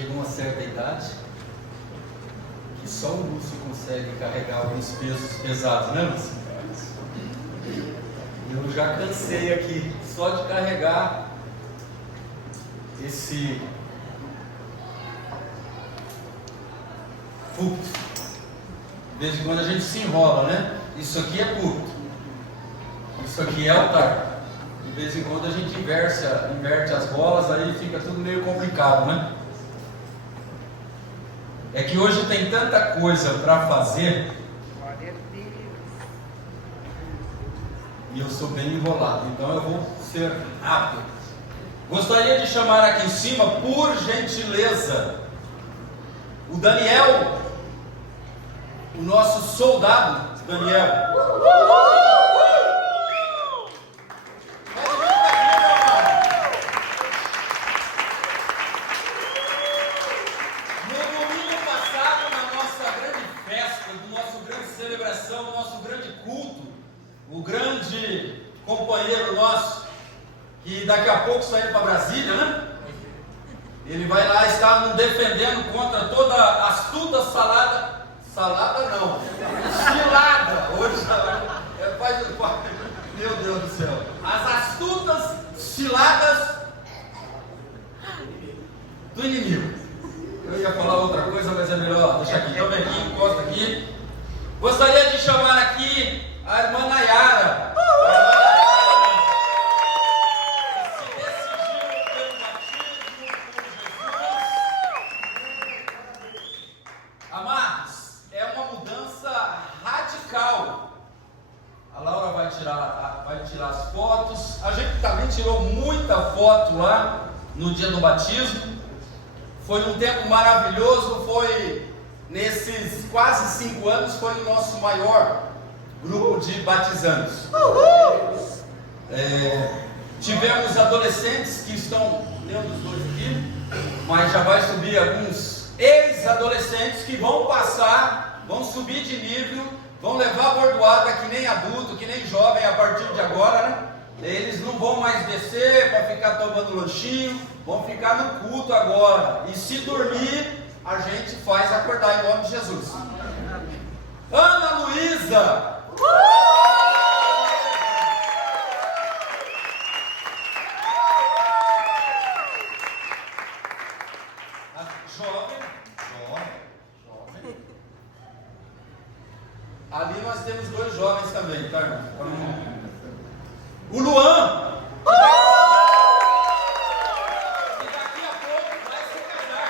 chega uma certa idade que só o Lúcio consegue carregar alguns pesos pesados, né, Lúcio? Eu já cansei aqui só de carregar esse púlpito. De vez em quando a gente se enrola, né? Isso aqui é púlpito, isso aqui é altar. De vez em quando a gente inverte as bolas, aí fica tudo meio complicado, né? É que hoje tem tanta coisa para fazer e eu sou bem enrolado, então eu vou ser rápido. Gostaria de chamar aqui em cima, por gentileza, o Daniel, o nosso soldado Daniel. O grande companheiro nosso, que daqui a pouco está indo para Brasília, né? Ele vai lá estar nos defendendo contra toda astuta cilada. Hoje meu Deus do céu. As astutas ciladas do inimigo. Eu ia falar outra coisa, mas é melhor deixar aqui. Então vem aqui, encosta aqui. Gostaria de chamar aqui a irmã Nayara. Que se decidiu pelo batismo por Jesus. Amados, é uma mudança radical. A Laura vai tirar as fotos. A gente também tirou muita foto lá no dia do batismo. Foi um tempo maravilhoso. Foi nesses quase 5 anos, foi o nosso maior grupo de batizandos. Tivemos adolescentes que estão dentro dos dois aqui, mas já vai subir alguns ex-adolescentes que vão passar, vão subir de nível, vão levar bordoada que nem adulto, que nem jovem a partir de agora, né? Eles não vão mais descer para ficar tomando lanchinho, vão ficar no culto agora. E se dormir, a gente faz acordar em nome de Jesus. Ana Luísa. Jovem. Ali nós temos 2 jovens também, tá, irmão? O Luan. E daqui a pouco vai se casar.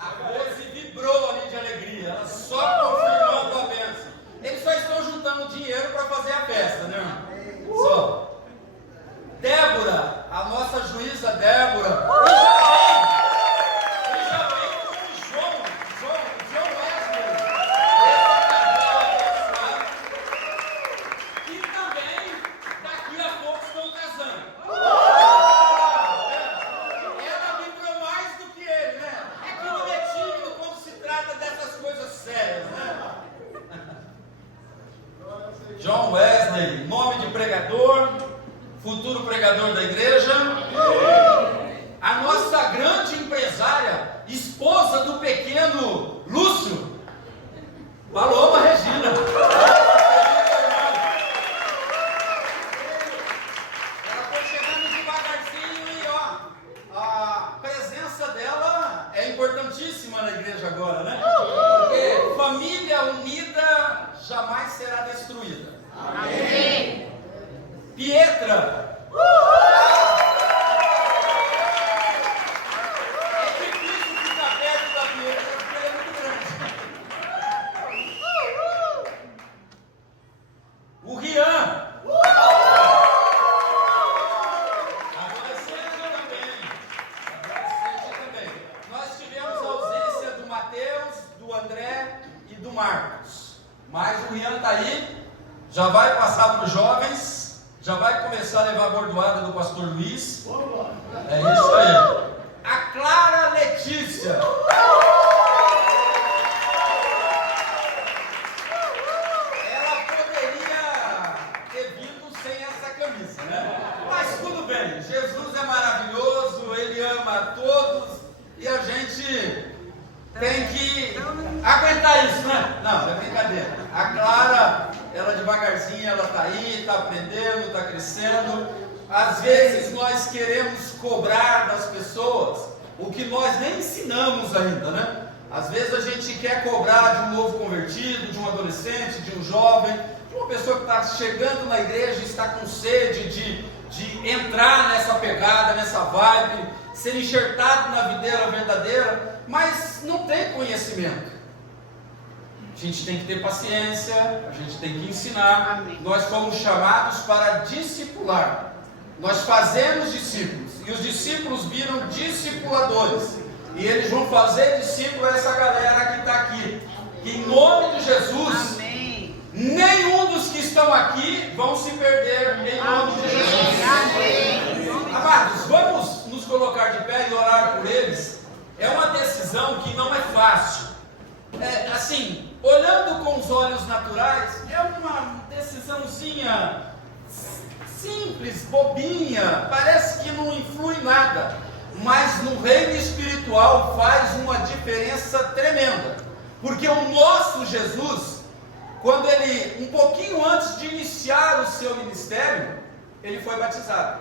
A Rose vibrou ali de alegria, ela só confirmando a bênção. Eles só estão juntando dinheiro para fazer a festa, né, irmão? Só. Débora, a nossa juíza Débora. E já vem com o João Wesley. Esse casal abençoado. E também, daqui a pouco estão casando. Ela vibrou mais do que ele, né? É que não é tímido quando se trata dessas coisas sérias, né? John Wesley, nome de pregador, futuro pregador da igreja. A nossa grande empresária, esposa do pequeno Lúcio, Paloma Regina. Ela foi chegando devagarzinho e a presença dela é importantíssima na igreja agora, né? Porque família unida jamais será destruída. Amém. Pietra. É difícil ficar perto da Pietra porque ela é muito grande. O Rian. Adolescente também. Nós tivemos a ausência do Mateus, do André e do Marcos. Mas o Rian está aí. Já vai passar para os jovens, já vai começar a levar a bordoada do pastor Luiz. É isso aí. A Clara Letícia. Ela poderia ter vindo sem essa camisa, né? Mas tudo bem, Jesus é maravilhoso. gente tem que aguentar isso, né? Não, é brincadeira. A Clara, ela devagarzinho, ela está aí, está aprendendo, está crescendo. Às vezes nós queremos cobrar das pessoas o que nós nem ensinamos ainda, né? Às vezes a gente quer cobrar de um novo convertido, de um adolescente, de um jovem, de uma pessoa que está chegando na igreja e está com sede de entrar nessa pegada, nessa vibe, ser enxertado na videira verdadeira, mas não tem conhecimento. A gente tem que ter paciência, a gente tem que ensinar. Amém. Nós fomos chamados para discipular. Nós fazemos discípulos, e os discípulos viram discipuladores, e eles vão fazer discípulo a essa galera que está aqui. Em nome de Jesus, amém. Nenhum dos que estão aqui vão se perder, em nome de Jesus. Amém. Amados, vamos nos colocar de pé e orar por eles. É uma decisão que não é fácil. Assim, olhando com os olhos naturais, é uma decisãozinha simples, bobinha, parece que não influi nada, mas no reino espiritual faz uma diferença tremenda, porque o nosso Jesus, quando ele, um pouquinho antes de iniciar o seu ministério, ele foi batizado.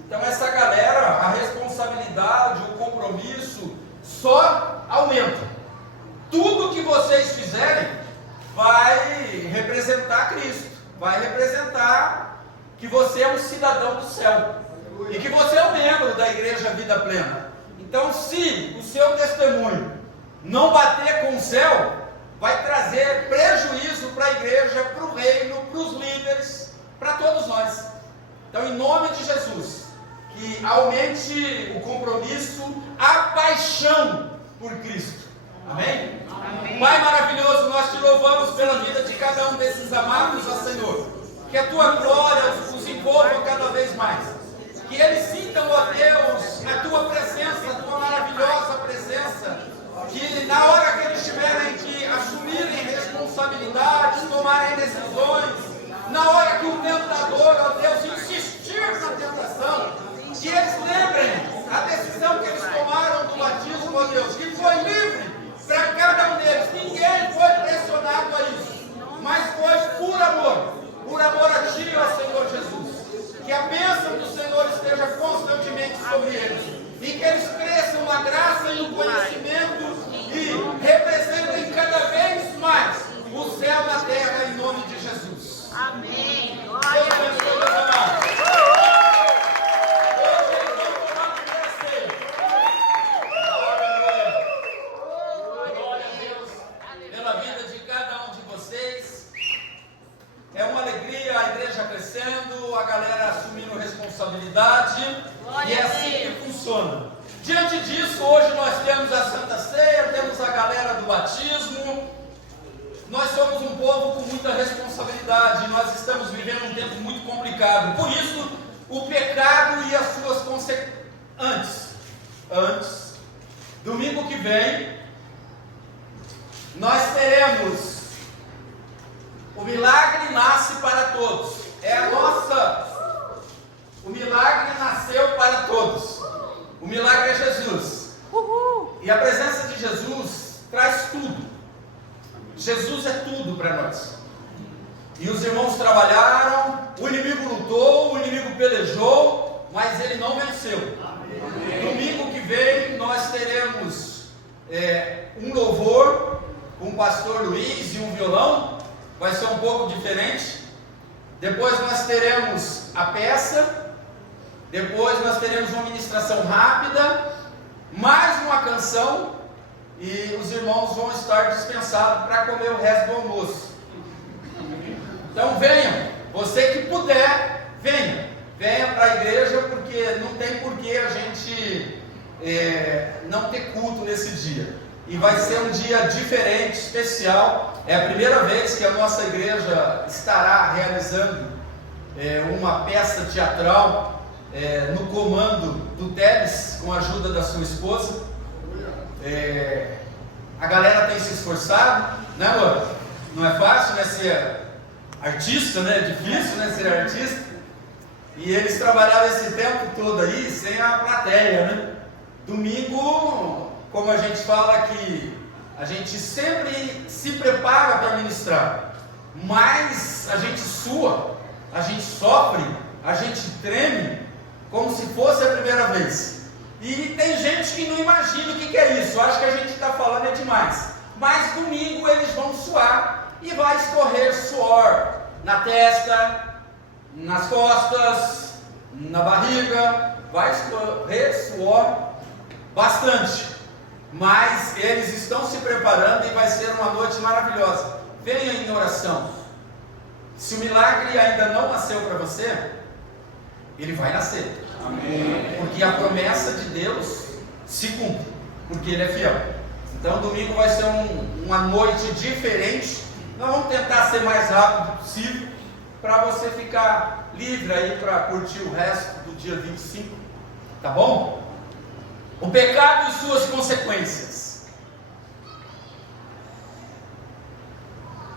Então essa galera, a responsabilidade, o compromisso só aumenta. Tudo que vocês fizerem vai representar Cristo, vai representar que você é um cidadão do céu e que você é um membro da Igreja Vida Plena. Então, se o seu testemunho não bater com o céu, vai trazer prejuízo para a igreja, para o reino, para os líderes, para todos nós. Então, em nome de Jesus, que aumente o compromisso, a paixão por Cristo. Amém? Amém. Pai maravilhoso, nós te louvamos pela vida de cada um desses amados, ó Senhor. Que a tua glória os envolva cada vez mais. Que eles sintam, ó Deus, a tua presença, a tua maravilhosa presença. Que na hora que eles tiverem que assumirem responsabilidades, tomarem decisões, na hora que o tentador, ó Deus, insistir na tentação, que eles lembrem a decisão que eles tomaram do batismo, ó Deus, que foi livre para cada um deles. Ninguém foi pressionado a isso, mas foi por amor a Ti, ó Senhor Jesus. Que a bênção do Senhor esteja constantemente sobre eles, e que eles cresçam na graça e no conhecimento e representem cada vez mais o céu na terra, em nome de Jesus. Amém. Deus abençoe, meus amados. Hoje eles vão tomar a primeira ceia. Glória a Deus pela vida de cada um de vocês. É uma alegria a igreja crescendo, a galera assumindo responsabilidade, e é assim que funciona. Diante disso, hoje nós temos a Santa Ceia, temos a galera do batismo. Nós somos um povo com muita responsabilidade, nós estamos vivendo um tempo muito complicado. Por isso, o pecado e as suas consequências. Antes, domingo que vem, nós teremos o milagre nasce para todos. É a nossa. O milagre nasceu para todos. O milagre é Jesus. E a presença de Jesus traz tudo. Jesus é tudo para nós. E os irmãos trabalharam, o inimigo lutou, o inimigo pelejou, mas ele não venceu. Domingo que vem nós teremos um louvor com o pastor Luiz e um violão. Vai ser um pouco diferente. Depois nós teremos a peça. Depois nós teremos uma ministração rápida, mais uma canção, e os irmãos vão estar dispensados para comer o resto do almoço. Então venham, você que puder, venha para a igreja, porque não tem porquê a gente não ter culto nesse dia. E vai ser um dia diferente, especial. É a primeira vez que a nossa igreja estará realizando uma peça teatral no comando do Teles, com a ajuda da sua esposa. A galera tem se esforçado, né, Laura? Não é fácil, né, ser artista, né? É difícil, né, ser artista. E eles trabalharam esse tempo todo aí sem a plateia, né? Domingo como a gente fala que a gente sempre se prepara para ministrar, mas a gente sua, a gente sofre, a gente treme, como se fosse a primeira vez. E tem gente que não imagina o que é isso, acho que a gente está falando é demais. Mas domingo eles vão suar e vai escorrer suor na testa, nas costas, na barriga, vai escorrer suor bastante. Mas eles estão se preparando e vai ser uma noite maravilhosa. Venha em oração. Se o milagre ainda não nasceu para você, ele vai nascer. Amém. Porque a promessa de Deus se cumpre, porque Ele é fiel. Então domingo vai ser uma noite diferente. Nós vamos tentar ser mais rápido possível, para você ficar livre aí para curtir o resto do dia 25, tá bom? O pecado e suas consequências.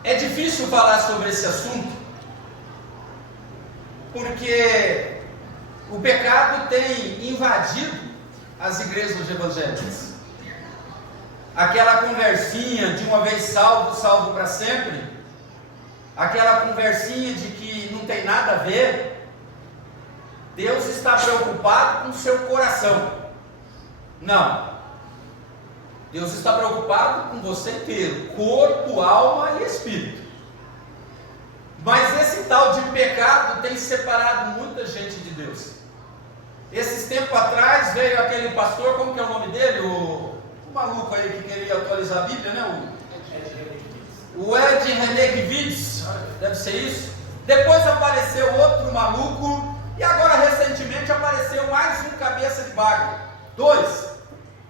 É difícil falar sobre esse assunto, porque o pecado tem invadido as igrejas evangélicas. Aquela conversinha de uma vez salvo, salvo para sempre, aquela conversinha de que não tem nada a ver. Deus está preocupado com o seu coração. Não, Deus está preocupado com você inteiro, corpo, alma e espírito. Mas esse tal de pecado tem separado muita gente de Deus. Esses tempos atrás veio aquele pastor, como que é o nome dele? O maluco aí que queria atualizar a Bíblia, né? O Ed Renekiewicz, deve ser isso. Depois apareceu outro maluco, e agora recentemente apareceu mais um cabeça de bagre. 2,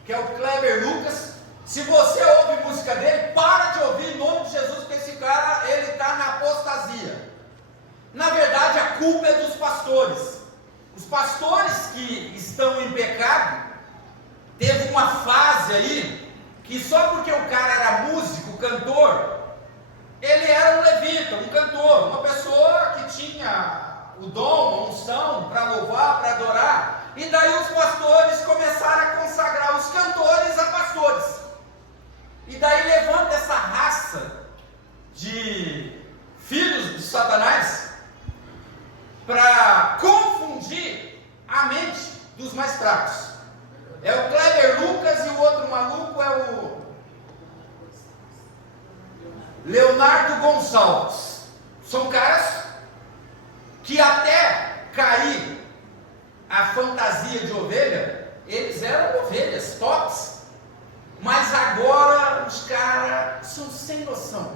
que é o Kleber Lucas. Se você ouve música dele, para de ouvir em nome de Jesus, porque esse cara, ele está na apostasia. Na verdade, a culpa é dos pastores. Os pastores que estão em pecado, teve uma fase aí, que só porque o cara era músico, cantor, ele era um levita, um cantor, uma pessoa que tinha o dom, a unção para louvar, para adorar. E daí os pastores começaram a consagrar os cantores a pastores. E daí levanta essa raça de filhos de Satanás para confundir a mente dos mais fracos. É o Kleber Lucas e o outro maluco é o Leonardo Gonçalves. São caras que até cair a fantasia de ovelha, eles eram ovelhas, tops. Mas agora os caras são sem noção.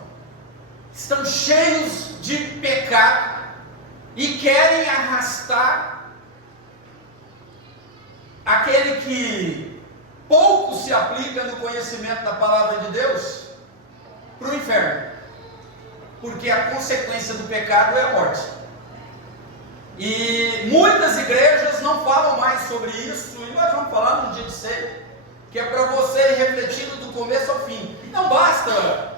Estão cheios de pecado e querem arrastar aquele que pouco se aplica no conhecimento da palavra de Deus para o inferno. Porque a consequência do pecado é a morte. E muitas igrejas não falam mais sobre isso, e nós vamos falar no dia de ceia, que é para você ir refletindo do começo ao fim. Não basta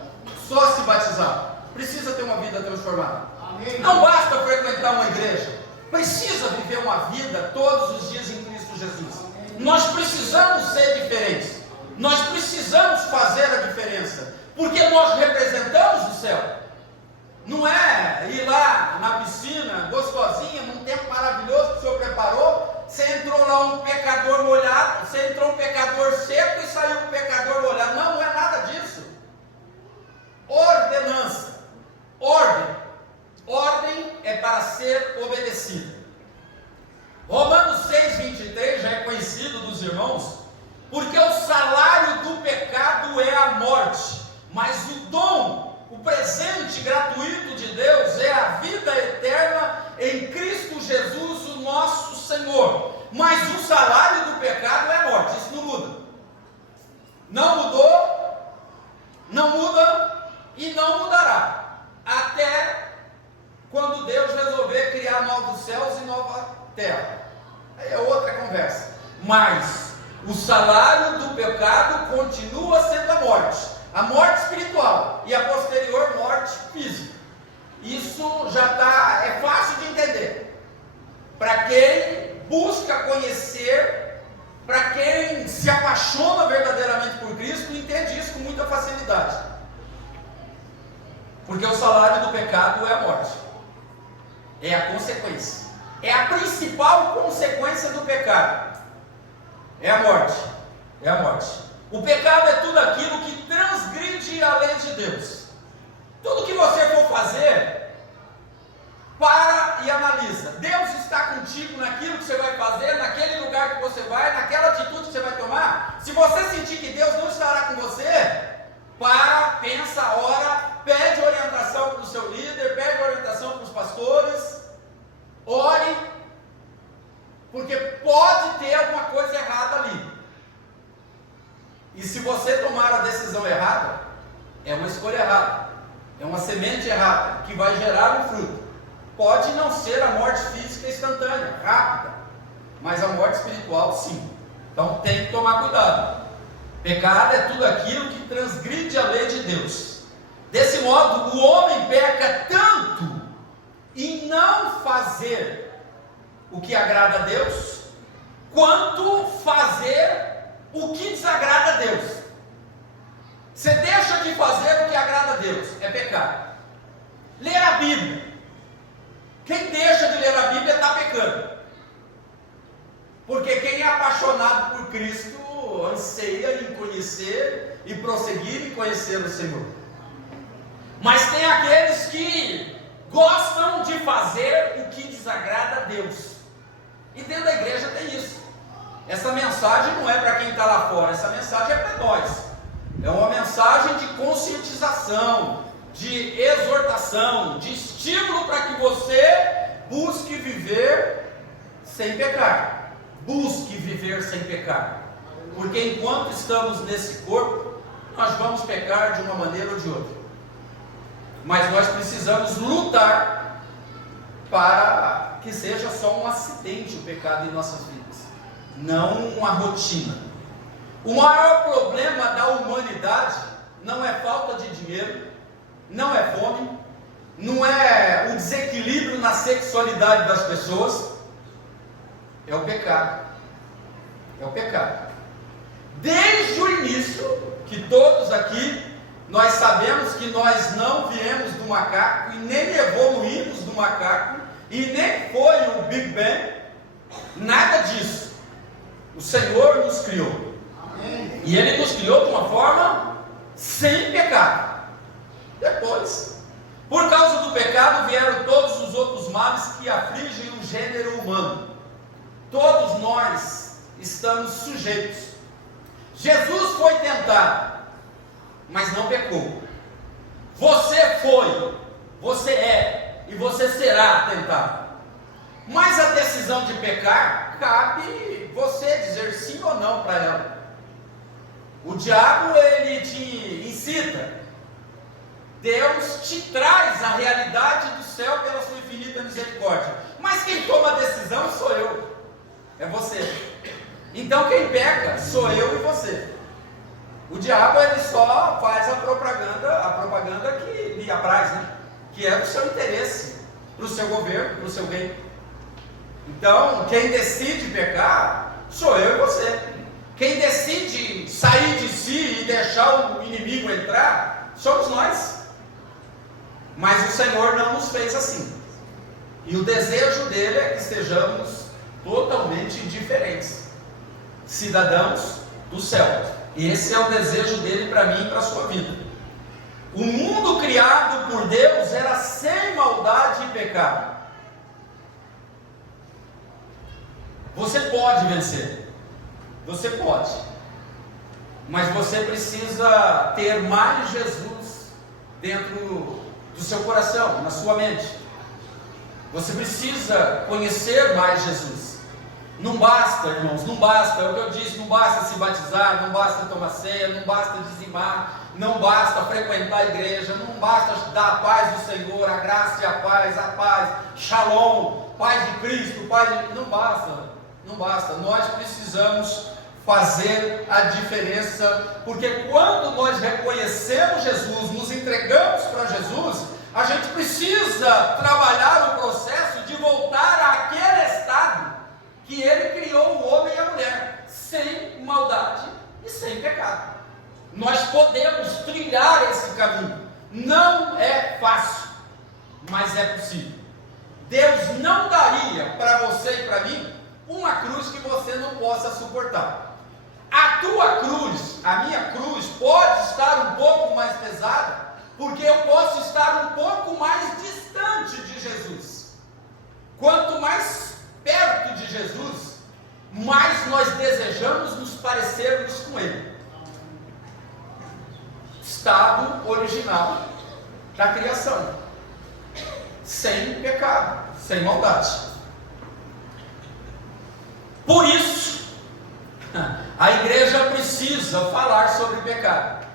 só se batizar, precisa ter uma vida transformada. Amém. Não basta frequentar uma igreja, precisa viver uma vida todos os dias em Cristo Jesus. Amém. Nós precisamos ser diferentes, nós precisamos fazer a diferença, porque nós representamos o céu. Não é ir lá na piscina, gostosinha, num tempo maravilhoso que o Senhor preparou. Você entrou lá um pecador molhado, você entrou um pecador seco e saiu um pecador molhado. Não, não é nada disso. Ordenança, ordem. Ordem é para ser obedecida. Romanos 6,23 já é conhecido dos irmãos, porque o salário do pecado é a morte, mas o dom, o presente gratuito de Deus é a vida eterna em Cristo Jesus, o nosso Senhor. Mas o salário do pecado é a morte, isso não muda. Não mudou, não muda e não mudará, até quando Deus resolver criar novos céus e nova terra. Aí é outra conversa. Mas o salário do pecado continua sendo a morte espiritual e a posterior morte física. Isso já é fácil de entender. Para quem busca conhecer, para quem se apaixona verdadeiramente Porque o salário do pecado é a morte. É a consequência. É a principal consequência do pecado. É a morte. É a morte. O pecado é tudo aquilo que transgride a lei de Deus. Tudo que você for fazer, para e analisa. Deus está contigo naquilo que você vai fazer, naquele lugar que você vai, naquela atitude que você vai tomar. Se você sentir que Deus não estará com você, para, pensa, ora, pede orientação para o seu líder, pede orientação para os pastores, ore, porque pode ter alguma coisa errada ali. E se você tomar a decisão errada, é uma escolha errada, é uma semente errada, que vai gerar um fruto. Pode não ser a morte física instantânea, rápida, mas a morte espiritual sim. Então tem que tomar cuidado. Pecado é tudo aquilo que transgride a lei de Deus. Desse modo, o homem peca tanto em não fazer o que agrada a Deus, quanto fazer o que desagrada a Deus. Você deixa de fazer o que agrada a Deus, é pecado. Ler a Bíblia. Quem deixa de ler a Bíblia está pecando. Porque quem é apaixonado por Cristo anseia em conhecer e prosseguir em conhecer o Senhor. Mas tem aqueles que gostam de fazer o que desagrada a Deus. E dentro da igreja tem isso. Essa mensagem não é para quem está lá fora, essa mensagem é para nós. É uma mensagem de conscientização, de exortação, de estímulo para que você busque viver sem pecar. Busque viver sem pecar. Porque enquanto estamos nesse corpo, nós vamos pecar de uma maneira ou de outra. Mas nós precisamos lutar para que seja só um acidente o pecado em nossas vidas, não uma rotina. O maior problema da humanidade não é falta de dinheiro, não é fome, não é o desequilíbrio na sexualidade das pessoas, é o pecado. É o pecado. Desde o início, que todos aqui, nós sabemos que nós não viemos do macaco e nem evoluímos do macaco e nem foi o Big Bang, nada disso. O Senhor nos criou. Amém. E Ele nos criou de uma forma sem pecado. Depois, por causa do pecado, vieram todos os outros males que afligem o gênero humano. Todos nós estamos sujeitos. Jesus foi tentado, mas não pecou. Você foi, você é e você será tentado. Mas a decisão de pecar, cabe você dizer sim ou não para ela. O diabo, ele te incita. Deus te traz a realidade do céu pela sua infinita misericórdia. Mas quem toma a decisão sou eu, é você. Então quem peca sou eu e você. O diabo, ele só faz a propaganda que lhe apraz, né? Que é do seu interesse, para o seu governo, para o seu bem. Então quem decide pecar sou eu e você. Quem decide sair de si e deixar o inimigo entrar somos nós. Mas o Senhor não nos fez assim. E o desejo dele é que estejamos totalmente diferentes, cidadãos do céu. Esse é o desejo dele para mim e para a sua vida. O mundo criado por Deus era sem maldade e pecado. Você pode vencer. Você pode. Mas você precisa ter mais Jesus dentro do seu coração, na sua mente. Você precisa conhecer mais Jesus. Não basta, irmãos, não basta, é o que eu disse, não basta se batizar, não basta tomar ceia, não basta dizimar, não basta frequentar a igreja, não basta dar a paz do Senhor, a graça e a paz, shalom, paz de Cristo, não basta, nós precisamos fazer a diferença, porque quando nós reconhecemos Jesus, nos entregamos para Jesus, a gente precisa trabalhar o processo de voltar àquele estado que Ele criou o homem e a mulher, sem maldade e sem pecado. Nós podemos trilhar esse caminho, Não é fácil, mas é possível. Deus não daria para você e para mim uma cruz que você não possa suportar. A tua cruz, a minha cruz, pode estar um pouco mais pesada, porque eu posso estar um pouco mais distante de Jesus. Quanto mais perto de Jesus, mais nós desejamos nos parecermos com Ele. Estado original da criação, sem pecado, sem maldade. Por isso, a igreja precisa falar sobre pecado.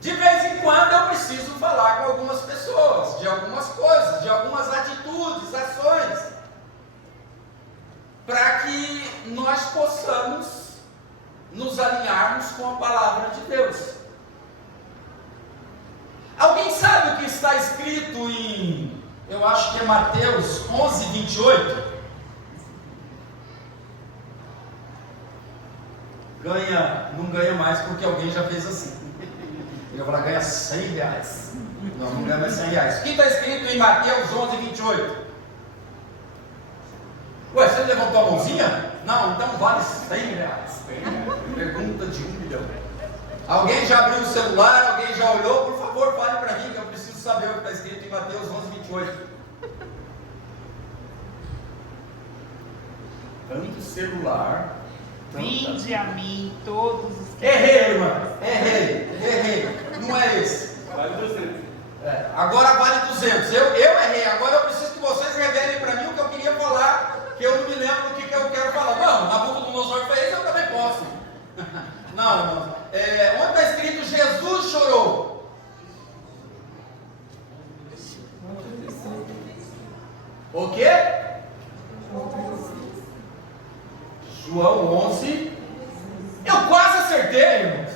De vez em quando eu preciso falar com algumas pessoas, de algumas coisas, de algumas atitudes, ações, para que nós possamos nos alinharmos com a palavra de Deus. Alguém sabe o que está escrito em, eu acho que é Mateus 11, 28? Não ganha mais porque alguém já fez assim. Eu vou falar, ganha R$100. Não ganha mais R$100. O que está escrito em Mateus 11, 28? Ué, você levantou a mãozinha? Não, então vale R$100. Pergunta de 1 milhão. Alguém já abriu o celular? Alguém já olhou? Por favor, fale para mim que eu preciso saber o que está escrito em Mateus 11, 28. Tanto celular. Vinde a mim todos os que... Errei, irmã. Errei. Não é esse. Vale 200. Agora vale 200. Eu errei. Agora eu preciso que vocês revelem para mim o que eu queria falar, que eu não me lembro do que eu quero falar. Não, Nabucodonosor fez, eu também posso. Não, irmão. Onde está escrito Jesus chorou? O quê? João 11. Eu quase acertei, irmãos.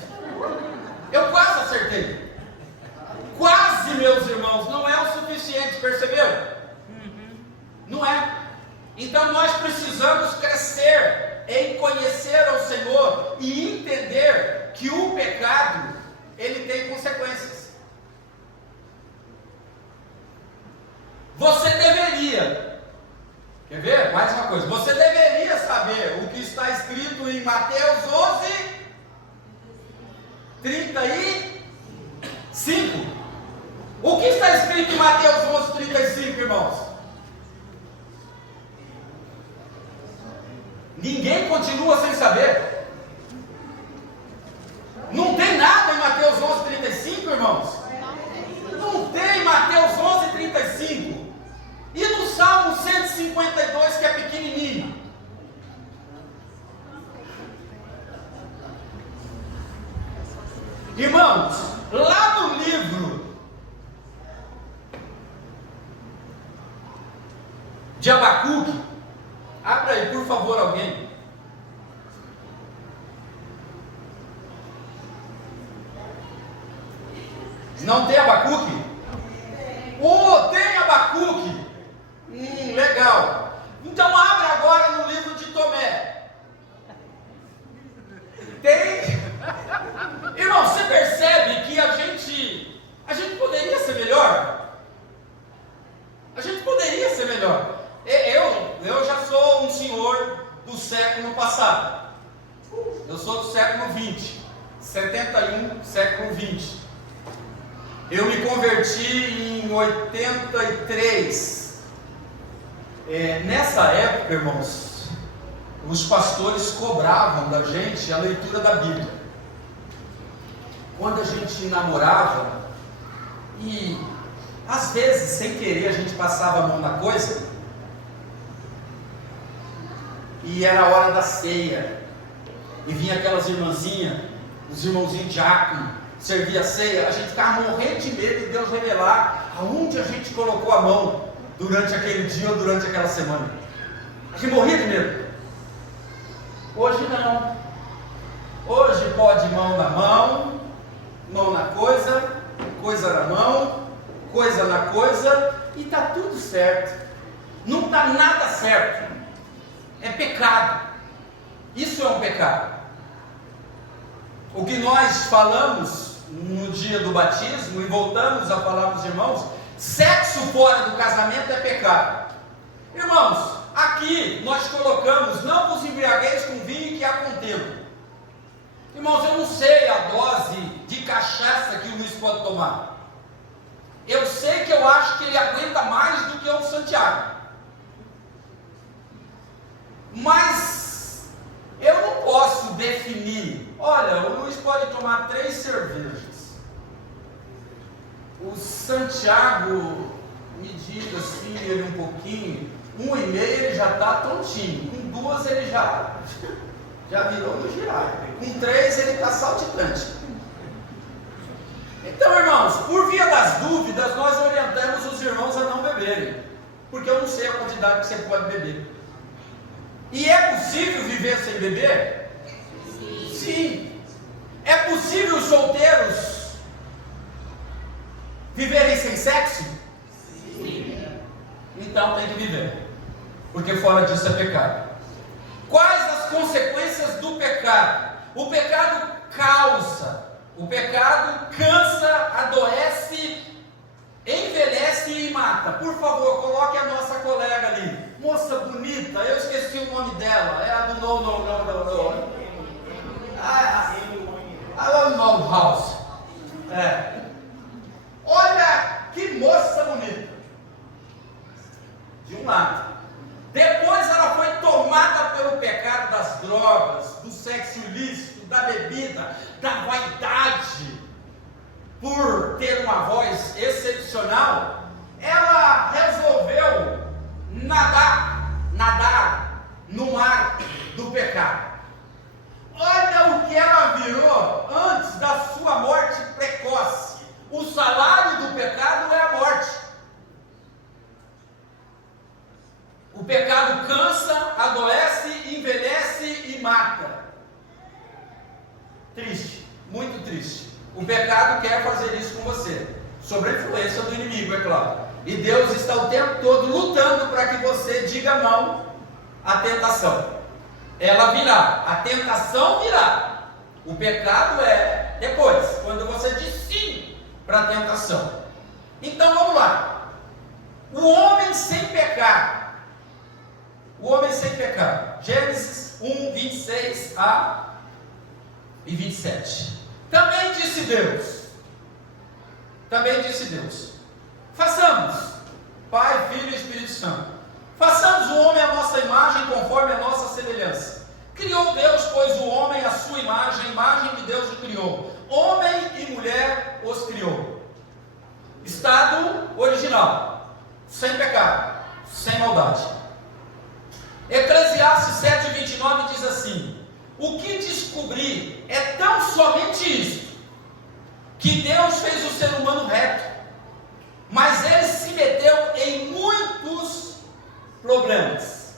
Quase, meus irmãos, não é o suficiente, perceberam? Não é. Então nós precisamos crescer em conhecer ao Senhor e entender que o pecado, ele tem consequências. Você deveria, quer ver? Mais uma coisa, você deveria saber o que está escrito em Mateus 11, 35. O que está escrito em Mateus 11, 35, irmãos? Ninguém continua sem saber. Não tem nada em Mateus 11, 35, irmãos? Não tem Mateus 11, 35. E no Salmo 152, que é pequenininho? Irmãos, lá no livro de Abacuque, abra aí, por favor, alguém. Não tem Abacuque? Tem Abacuque. Legal. Então abra agora no livro de Tomé. Tem. Irmão, você percebe que a gente poderia ser melhor? A gente poderia ser melhor. Eu já sou um senhor do século passado. Eu sou do século 20, 71, século 20. Eu me converti em 83. Nessa época, irmãos, os pastores cobravam da gente a leitura da Bíblia. Quando a gente namorava, e às vezes, sem querer, a gente passava a mão na coisa, e era a hora da ceia, e vinha aquelas irmãzinhas, os irmãozinhos diáconos, servia a ceia, a gente ficava morrendo de medo de Deus revelar aonde a gente colocou a mão durante aquele dia ou durante aquela semana. A gente morria de medo. Hoje não. Hoje pode mão na mão, mão na coisa, coisa na mão, coisa na coisa, e está tudo certo. Não está nada certo. É pecado. Isso é um pecado. O que nós falamos no dia do batismo, e voltamos a falar para os irmãos, sexo fora do casamento é pecado. Irmãos, aqui nós colocamos, não vos embriagueis com vinho que há contento. Irmãos, eu não sei a dose de cachaça que o Luiz pode tomar. Eu sei que eu acho que ele aguenta mais do que o Santiago. Mas eu não posso definir. Olha, o Luiz pode tomar 3 cervejas. O Santiago, medida assim, ele um pouquinho, 1,5 ele já está tontinho. Com 2 ele já virou no girar. Com 3 ele está saltitante. Então, irmãos, por via das dúvidas, nós orientamos os irmãos a não beberem, porque eu não sei a quantidade que você pode beber. E é possível viver sem beber? Sim. É possível os solteiros viverem sem sexo? Sim. Então tem que viver, porque fora disso é pecado. Quais as consequências do pecado? O pecado causa, o pecado cansa, adoece, envelhece e mata. Por favor, coloque a nossa colega ali, moça bonita, eu esqueci o nome dela, é a do No. A No House. Olha que moça bonita. De um lado. Depois ela foi tomada pelo pecado das drogas, do sexo ilícito, da bebida, da vaidade. Por ter uma voz excepcional, ela resolveu nadar no mar do pecado. Olha o que ela virou antes da sua morte precoce. O salário do pecado é a morte. O pecado cansa, adoece, envelhece e mata. Triste, muito triste. O pecado quer fazer isso com você, sob a influência do inimigo, é claro. E Deus está o tempo todo lutando para que você diga não à tentação. Ela virá, a tentação virá. O pecado é depois, quando você diz sim para a tentação. Então vamos lá. O homem sem pecado. O homem sem pecado. Gênesis 1, 26 e 27. Também disse Deus, façamos, Pai, Filho e Espírito Santo, façamos o homem à nossa imagem, conforme a nossa semelhança. Criou Deus, pois, o homem à sua imagem, a imagem de Deus o criou. Homem e mulher os criou. Estado original, sem pecado, sem maldade. Eclesiastes 7:29 diz assim: o que descobri é tão somente isto, que Deus fez o ser humano reto, mas ele se meteu em muitos problemas.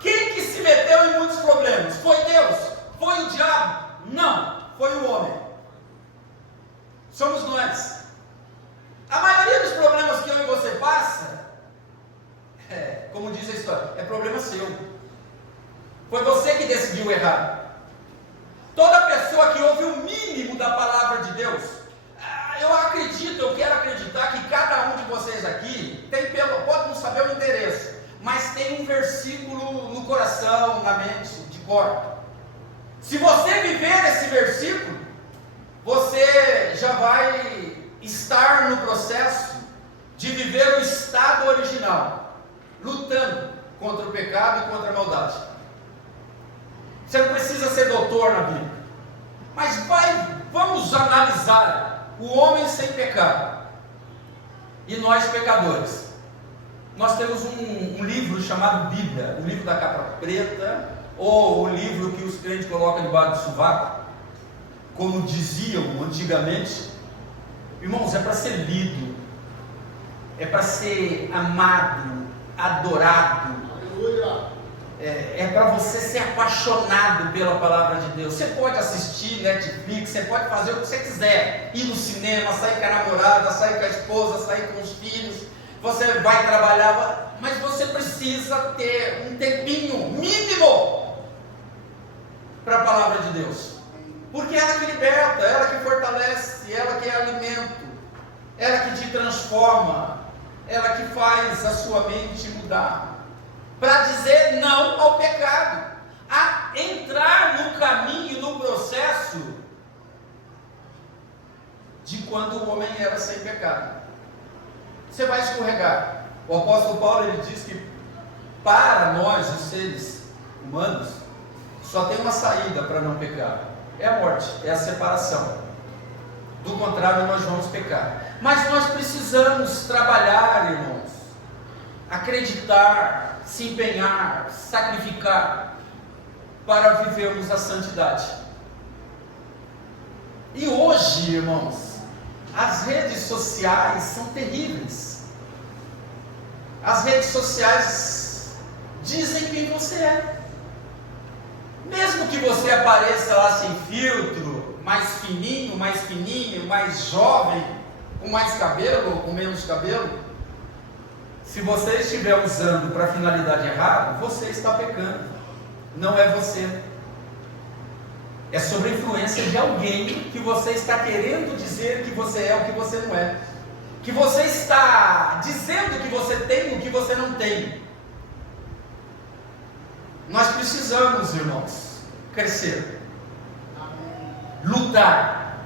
Quem que se meteu em muitos problemas? Foi Deus? Foi o diabo? Não, foi o homem. Somos nós. A maioria dos problemas que eu e você passa, como diz a história, é problema seu. Foi você que decidiu errar. Toda pessoa que ouve o mínimo da palavra de Deus, eu quero acreditar que cada um de vocês aqui tem, pode não saber o endereço, mas tem um versículo no coração, na mente, de cor. Se você viver esse versículo, você já vai estar no processo de viver o estado original, lutando contra o pecado e contra a maldade. Você não precisa ser doutor na Bíblia, mas vamos analisar o homem sem pecado e nós pecadores. Nós temos um livro chamado Bíblia, o livro da capa preta, ou o livro que os crentes colocam debaixo do sovaco, como diziam antigamente. Irmãos, é para ser lido, é para ser amado, adorado. Aleluia. É para você ser apaixonado pela palavra de Deus. Você pode assistir Netflix, você pode fazer o que você quiser, ir no cinema, sair com a namorada, sair com a esposa, sair com os filhos, você vai trabalhar, mas você precisa ter um tempinho mínimo para a palavra de Deus. Porque ela que liberta, ela que fortalece, ela que é alimento, ela que te transforma, ela que faz a sua mente mudar, para dizer não ao pecado, a entrar no caminho, no processo de quando o homem era sem pecado. Você vai escorregar. O apóstolo Paulo, ele diz que para nós, os seres humanos, só tem uma saída para não pecar: é a morte, é a separação. Do contrário, nós vamos pecar. Mas nós precisamos trabalhar, irmãos, acreditar, se empenhar, sacrificar, para vivermos a santidade. E hoje, irmãos, as redes sociais são terríveis. As redes sociais dizem quem você é. Mesmo que você apareça lá sem filtro, mais fininho, mais jovem, com mais cabelo ou com menos cabelo, se você estiver usando para finalidade errada, você está pecando. Não é você. É sob a influência de alguém que você está querendo dizer que você é o que você não é. Que você está dizendo que você tem o que você não tem. Nós precisamos, irmãos, crescer, lutar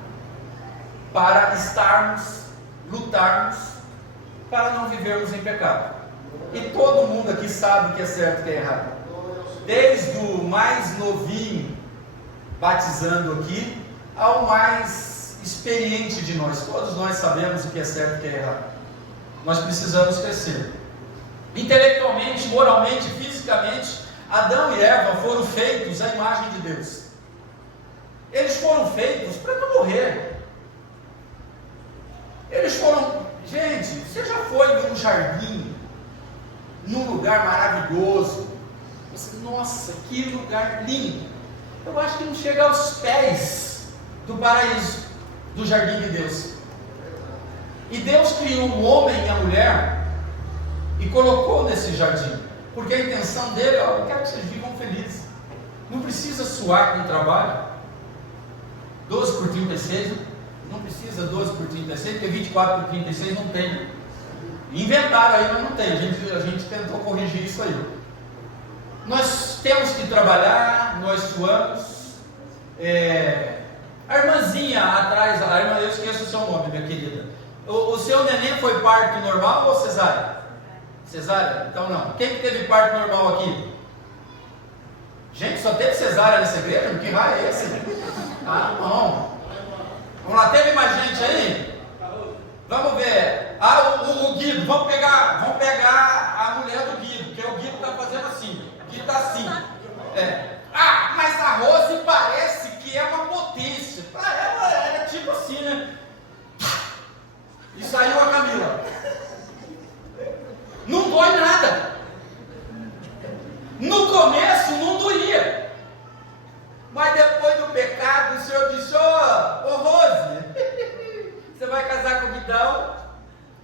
para lutarmos para não vivermos em pecado. E todo mundo aqui sabe o que é certo e o que é errado. Desde o mais novinho batizando aqui ao mais experiente de nós. Todos nós sabemos o que é certo e o que é errado. Nós precisamos crescer intelectualmente, moralmente, fisicamente. Adão e Eva foram feitos à imagem de Deus. Eles foram feitos para não morrer. Eles foram... Gente, você já foi num jardim, num lugar maravilhoso? Você, nossa, que lugar lindo! Eu acho que não chega aos pés do paraíso, do jardim de Deus. E Deus criou o homem e a mulher e colocou nesse jardim, porque a intenção dele é: eu quero que vocês vivam felizes. Não precisa suar com o trabalho. 12 por 36, não precisa 12 por 36, porque 24 por 36 não tem. Inventaram aí, mas não tem. A gente tentou corrigir isso aí. Nós temos que trabalhar, nós suamos. A irmãzinha atrás, a irmã, eu esqueço o seu nome, minha querida. O seu neném foi parto normal ou cesárea? Cesárea? Então não. Quem que teve parto normal aqui? Gente, só teve cesárea nessa igreja? Que raio é esse? Ah, não. Vamos lá, teve mais gente aí? Vamos ver. O Guido, vamos pegar a mulher do Guido, porque o Guido está fazendo assim. O Guido está assim. Mas a Rose parece que é uma potência. Para ela é tipo assim, né? E saiu a Camila. Não dói nada. No começo não doía. Mas depois do pecado, o Senhor disse: ô Rose, você vai casar com o Guidão,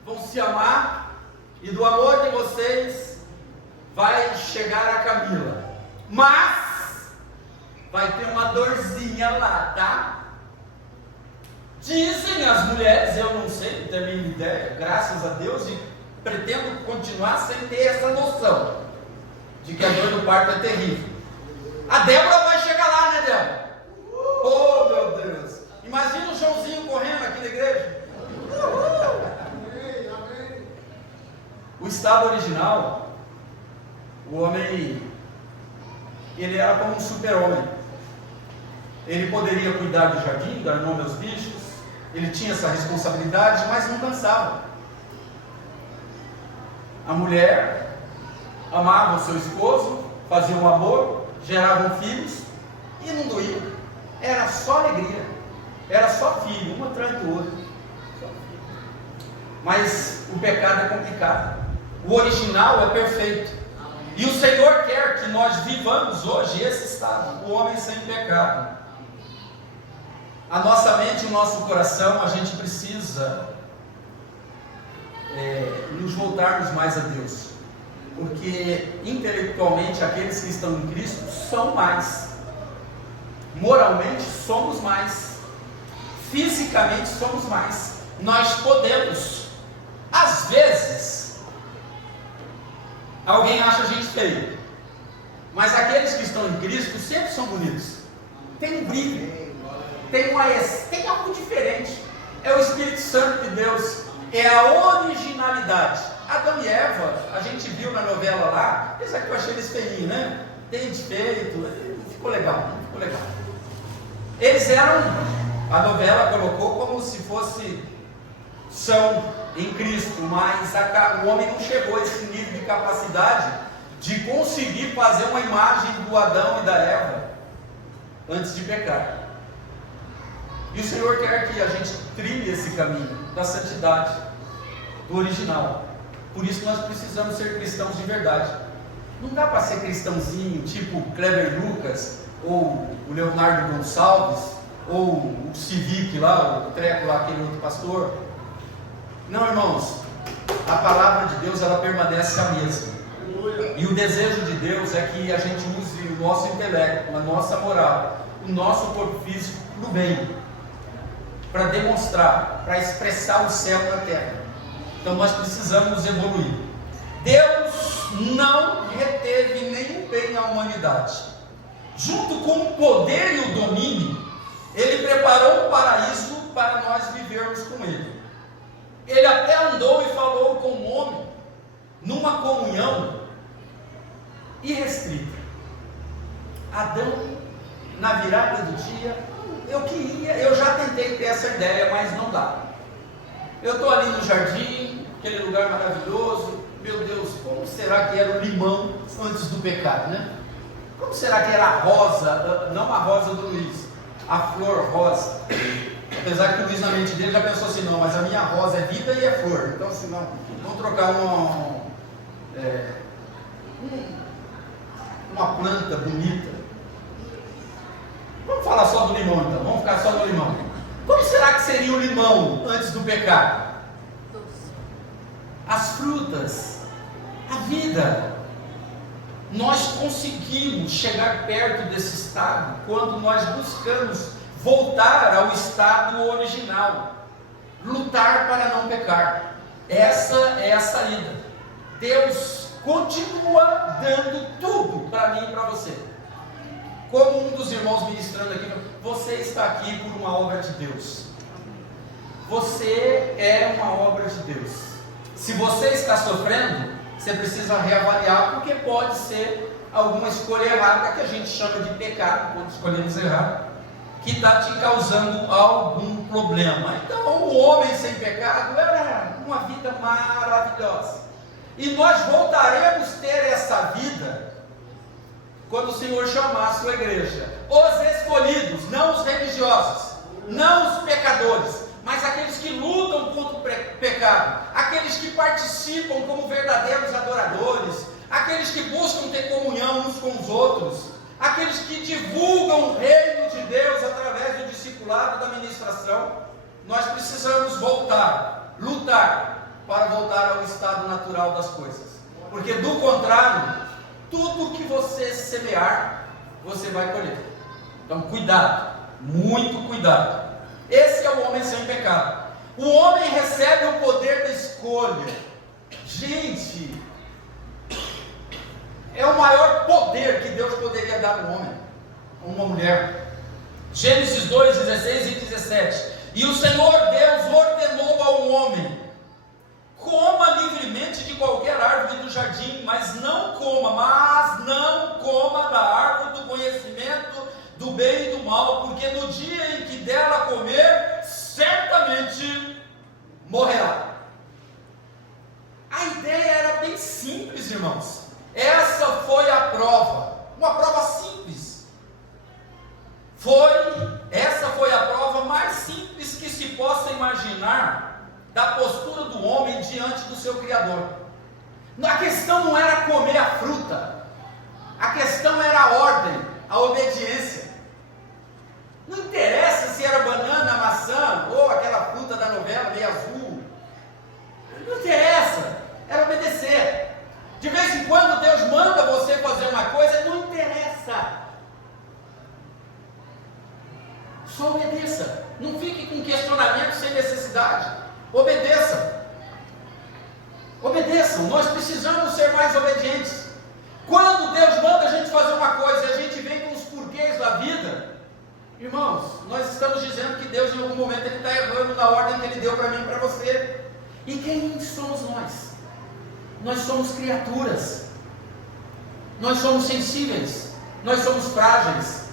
vão se amar, e do amor de vocês vai chegar a Camila. Mas vai ter uma dorzinha lá, tá? Dizem as mulheres, eu não sei, não tenho a mínima ideia, graças a Deus, e pretendo continuar sem ter essa noção de que a dor do parto é terrível. A Débora vai chegar lá, né, Débora? Oh, meu Deus! Imagina o Joãozinho correndo aqui na igreja. O estado original, o homem, ele era como um super-homem. Ele poderia cuidar do jardim, dar nome aos bichos, ele tinha essa responsabilidade, mas não cansava. A mulher amava o seu esposo, fazia um amor, geravam filhos e não doía. Era só alegria, era só filho, um atrás do outro. Mas o pecado é complicado. O original é perfeito. E o Senhor quer que nós vivamos hoje esse estado, o homem sem pecado. A nossa mente e o nosso coração, a gente precisa nos voltarmos mais a Deus, porque intelectualmente aqueles que estão em Cristo são mais. moralmente somos mais, fisicamente somos mais, nós podemos. Às vezes, alguém acha a gente feio, mas aqueles que estão em Cristo sempre são bonitos, tem um brilho, tem algo diferente, é o Espírito Santo de Deus, é a originalidade. Adão e Eva, a gente viu na novela lá, apesar que eu achei eles feinhos, né? Dente feito, ficou legal. Eles eram, a novela colocou como se são em Cristo, mas o homem não chegou a esse nível de capacidade de conseguir fazer uma imagem do Adão e da Eva antes de pecar. E o Senhor quer que a gente trilhe esse caminho da santidade, do original. Por isso nós precisamos ser cristãos de verdade. Não dá para ser cristãozinho tipo Kleber Lucas, ou o Leonardo Gonçalves, ou o Civic lá, o treco lá, aquele outro pastor. Não, irmãos, a palavra de Deus, ela permanece a mesma. E o desejo de Deus é que a gente use o nosso intelecto, a nossa moral, o nosso corpo físico para o bem, para demonstrar, para expressar o céu na terra. Então nós precisamos evoluir. Deus não reteve nenhum bem à humanidade. Junto com o poder e o domínio, Ele preparou um paraíso para nós vivermos com Ele. Ele até andou e falou com o homem numa comunhão irrestrita. Adão, na virada do dia, eu já tentei ter essa ideia, mas não dá. Eu estou ali no jardim, aquele lugar maravilhoso. Meu Deus, como será que era o limão antes do pecado, né? Como será que era a rosa, não a rosa do Luiz, a flor rosa? Apesar que o Luiz na mente dele já pensou assim, não, mas a minha rosa é vida e é flor. Então assim, não, vamos trocar uma planta bonita. Vamos falar só do limão então, vamos ficar só no limão. Como será que seria o limão antes do pecado? As frutas, a vida. Nós conseguimos chegar perto desse estado quando nós buscamos voltar ao estado original, lutar para não pecar. Essa é a saída. Deus continua dando tudo para mim e para você. Como um dos irmãos ministrando aqui, você está aqui por uma obra de Deus. Você é uma obra de Deus. Se você está sofrendo, você precisa reavaliar, porque pode ser alguma escolha errada, que a gente chama de pecado, quando escolhemos errado, que está te causando algum problema. Então, o homem sem pecado era uma vida maravilhosa. E nós voltaremos a ter essa vida quando o Senhor chamar a sua igreja. Os escolhidos, não os religiosos, não os pecadores, mas aqueles que lutam contra o pecado, aqueles que participam como verdadeiros adoradores, aqueles que buscam ter comunhão uns com os outros, aqueles que divulgam o reino de Deus através do discipulado, da ministração. Nós precisamos voltar, lutar, para voltar ao estado natural das coisas, porque do contrário, tudo que você semear, você vai colher. Então cuidado, muito cuidado. Esse é o homem sem pecado. O homem recebe o poder da escolha. Gente, é o maior poder que Deus poderia dar a um homem, a uma mulher. Gênesis 2, 16 e 17. E o Senhor Deus ordenou ao homem: coma livremente de qualquer árvore do jardim, mas não coma da árvore do conhecimento do bem e do mal, porque no dia em que dela comer, certamente morrerá. A ideia era bem simples, irmãos. Essa foi a prova, uma prova simples. Essa foi a prova mais simples que se possa imaginar da postura do homem diante do seu Criador. A questão não era comer a fruta, a questão era a ordem, a obediência. Não interessa se era banana, maçã ou aquela fruta da novela meio azul, não interessa, era obedecer. De vez em quando Deus manda você fazer uma coisa, não interessa. Só obedeça. Não fique com questionamento sem necessidade. Obedeça. Obedeçam. Nós precisamos ser mais obedientes. Quando Deus manda a gente fazer uma coisa e a gente vem com os porquês da vida, irmãos, nós estamos dizendo que Deus em algum momento Ele está errando na ordem que Ele deu para mim e para você. E quem somos nós? Nós somos criaturas. Nós somos sensíveis. Nós somos frágeis.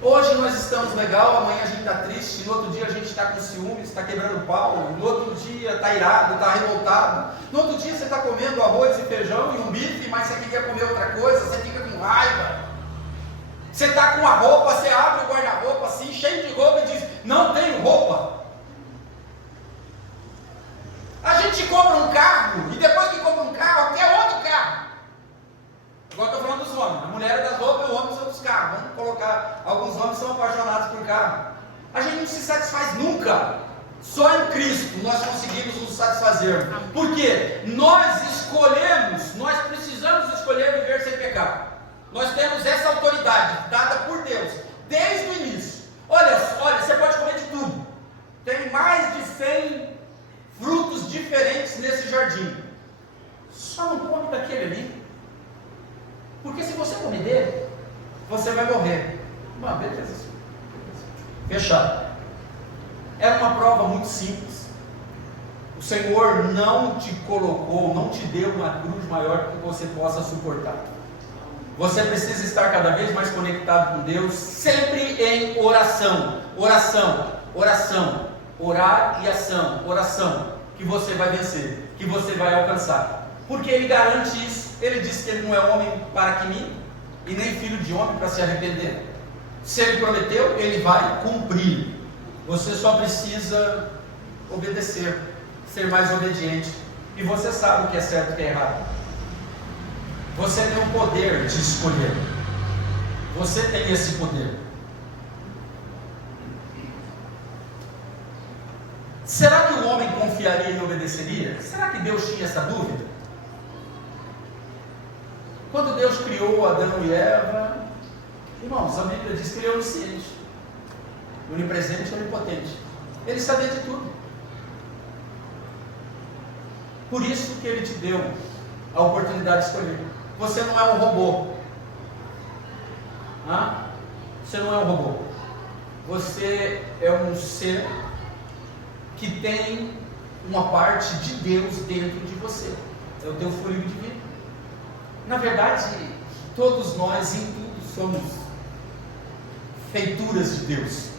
Hoje nós estamos legal, amanhã a gente está triste, no outro dia a gente está com ciúmes, está quebrando pau, no outro dia está irado, está revoltado, no outro dia você está comendo arroz e feijão e um bife, mas você queria comer outra coisa, você fica com raiva. Você está com a roupa, você abre o guarda-roupa assim, cheio de roupa e diz, não tenho roupa. A gente compra um carro, e depois que compra um carro, quer outro carro. Agora estou falando dos homens, a mulher é das roupas e o homem são dos carros. Vamos colocar, alguns homens são apaixonados por carro. A gente não se satisfaz nunca. Só em Cristo nós conseguimos nos satisfazer. Porque nós escolhemos, nós precisamos escolher viver sem pecado. Nós temos essa autoridade dada por Deus, desde o início. Olha, você pode comer de tudo. Tem mais de 100 frutos diferentes nesse jardim. Só não come daquele ali. Porque se você comer dele, você vai morrer. Beleza. Fechado. Era uma prova muito simples. O Senhor não te colocou, não te deu uma cruz maior que você possa suportar. Você precisa estar cada vez mais conectado com Deus, sempre em oração. Oração, oração, orar e ação, oração, que você vai vencer, que você vai alcançar. Porque Ele garante isso. Ele disse que Ele não é homem para que minta, e nem filho de homem para se arrepender. Se Ele prometeu, Ele vai cumprir. Você só precisa obedecer, ser mais obediente. E você sabe o que é certo e o que é errado. Você tem o poder de escolher. Você tem esse poder. Será que o homem confiaria e obedeceria? Será que Deus tinha essa dúvida? Quando Deus criou Adão e Eva, irmãos, a Bíblia diz que Ele é onisciente, onipresente e onipotente. Ele sabia de tudo. Por isso que Ele te deu a oportunidade de escolher. Você não é um robô. Você não é um robô. Você é um ser que tem uma parte de Deus dentro de você. É o teu fôlego de vida. Na verdade, todos nós em tudo somos feituras de Deus.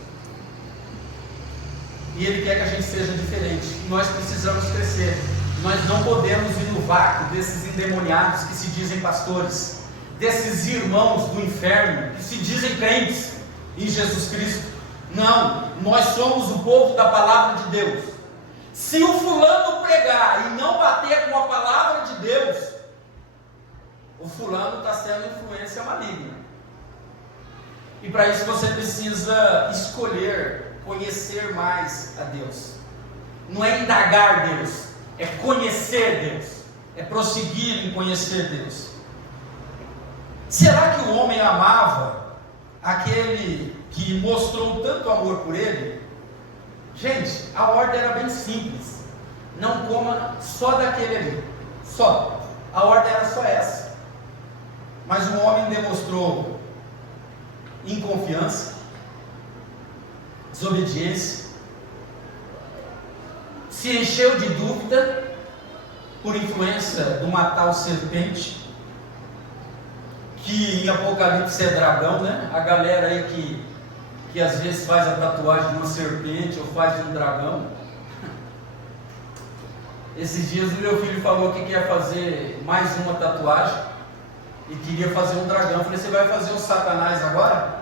E Ele quer que a gente seja diferente. Nós precisamos crescer. Nós não podemos ir no vácuo desses endemoniados que se dizem pastores, desses irmãos do inferno que se dizem crentes em Jesus Cristo. Não, nós somos o povo da palavra de Deus. Se o fulano pregar e não bater com a palavra de Deus, o fulano está sendo influência maligna. E para isso você precisa escolher conhecer mais a Deus. Não é indagar Deus, é conhecer Deus, é prosseguir em conhecer Deus. Será que o homem amava aquele que mostrou tanto amor por ele? Gente, a ordem era bem simples. Não coma só daquele ali. Só. A ordem era só essa. Mas o homem demonstrou inconfiança, desobediência, se encheu de dúvida por influência de uma tal serpente, que em Apocalipse é dragão, né? A galera aí que às vezes faz a tatuagem de uma serpente ou faz de um dragão. Esses dias o meu filho falou que quer fazer mais uma tatuagem e queria fazer um dragão. Eu falei, você vai fazer um satanás agora?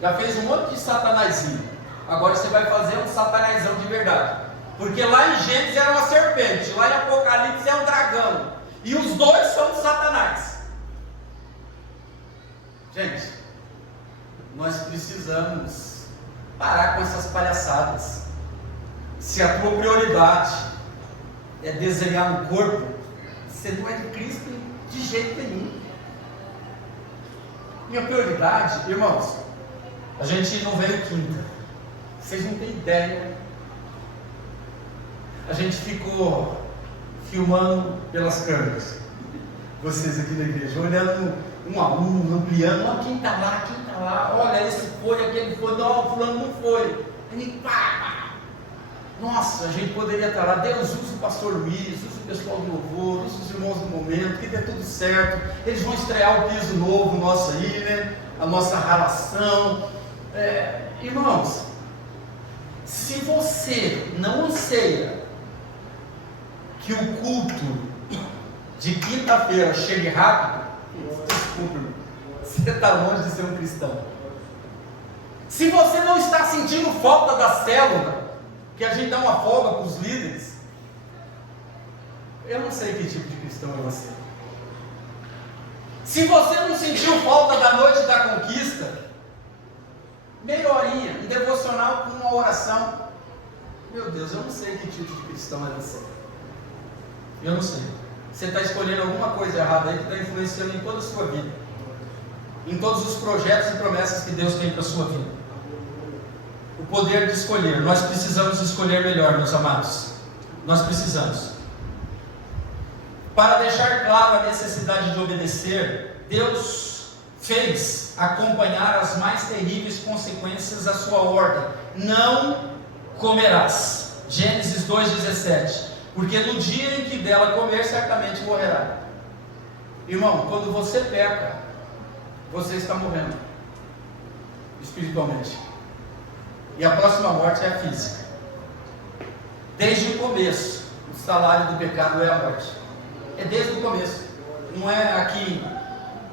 Já fez um monte de satanazinho, agora você vai fazer um satanásão de verdade. Porque lá em Gênesis era uma serpente, lá em Apocalipse é um dragão, e os dois são satanás. Gente, nós precisamos parar com essas palhaçadas. Se a tua prioridade é desenhar no corpo, você não é de Cristo de jeito nenhum. Minha prioridade, irmãos, a gente não veio quinta, Vocês não têm ideia. A gente ficou filmando pelas câmeras, vocês aqui na igreja, olhando um a um, ampliando, olha quem está lá, olha, esse foi, aquele foi, não, fulano não foi. Aí, pá. Nossa, a gente poderia estar lá. Deus usa o pastor Luiz, usa o pessoal do louvor, usa os irmãos do momento, que dê tudo certo. Eles vão estrear o piso novo nosso aí, né? A nossa relação. Irmãos, se você não anseia que o culto de quinta-feira chegue rápido, desculpe, você está longe de ser um cristão. Se você não está sentindo falta da célula, que a gente dá uma folga para os líderes, eu não sei que tipo de cristão é você. Se você não sentiu falta da noite da conquista, meia horinha, um devocional com uma oração, meu Deus, eu não sei que tipo de cristão é você. Eu não sei. Você está escolhendo alguma coisa errada aí que está influenciando em toda a sua vida, em todos os projetos e promessas que Deus tem para a sua vida. O poder de escolher. Nós precisamos escolher melhor, meus amados. Nós precisamos. Para deixar claro a necessidade de obedecer, Deus fez acompanhar as mais terríveis consequências à sua ordem: não comerás. Gênesis 2,17. Porque no dia em que dela comer, certamente morrerá. Irmão, quando você peca, você está morrendo espiritualmente. E a próxima morte é a física. Desde o começo, o salário do pecado é a morte. É desde o começo. Não é aqui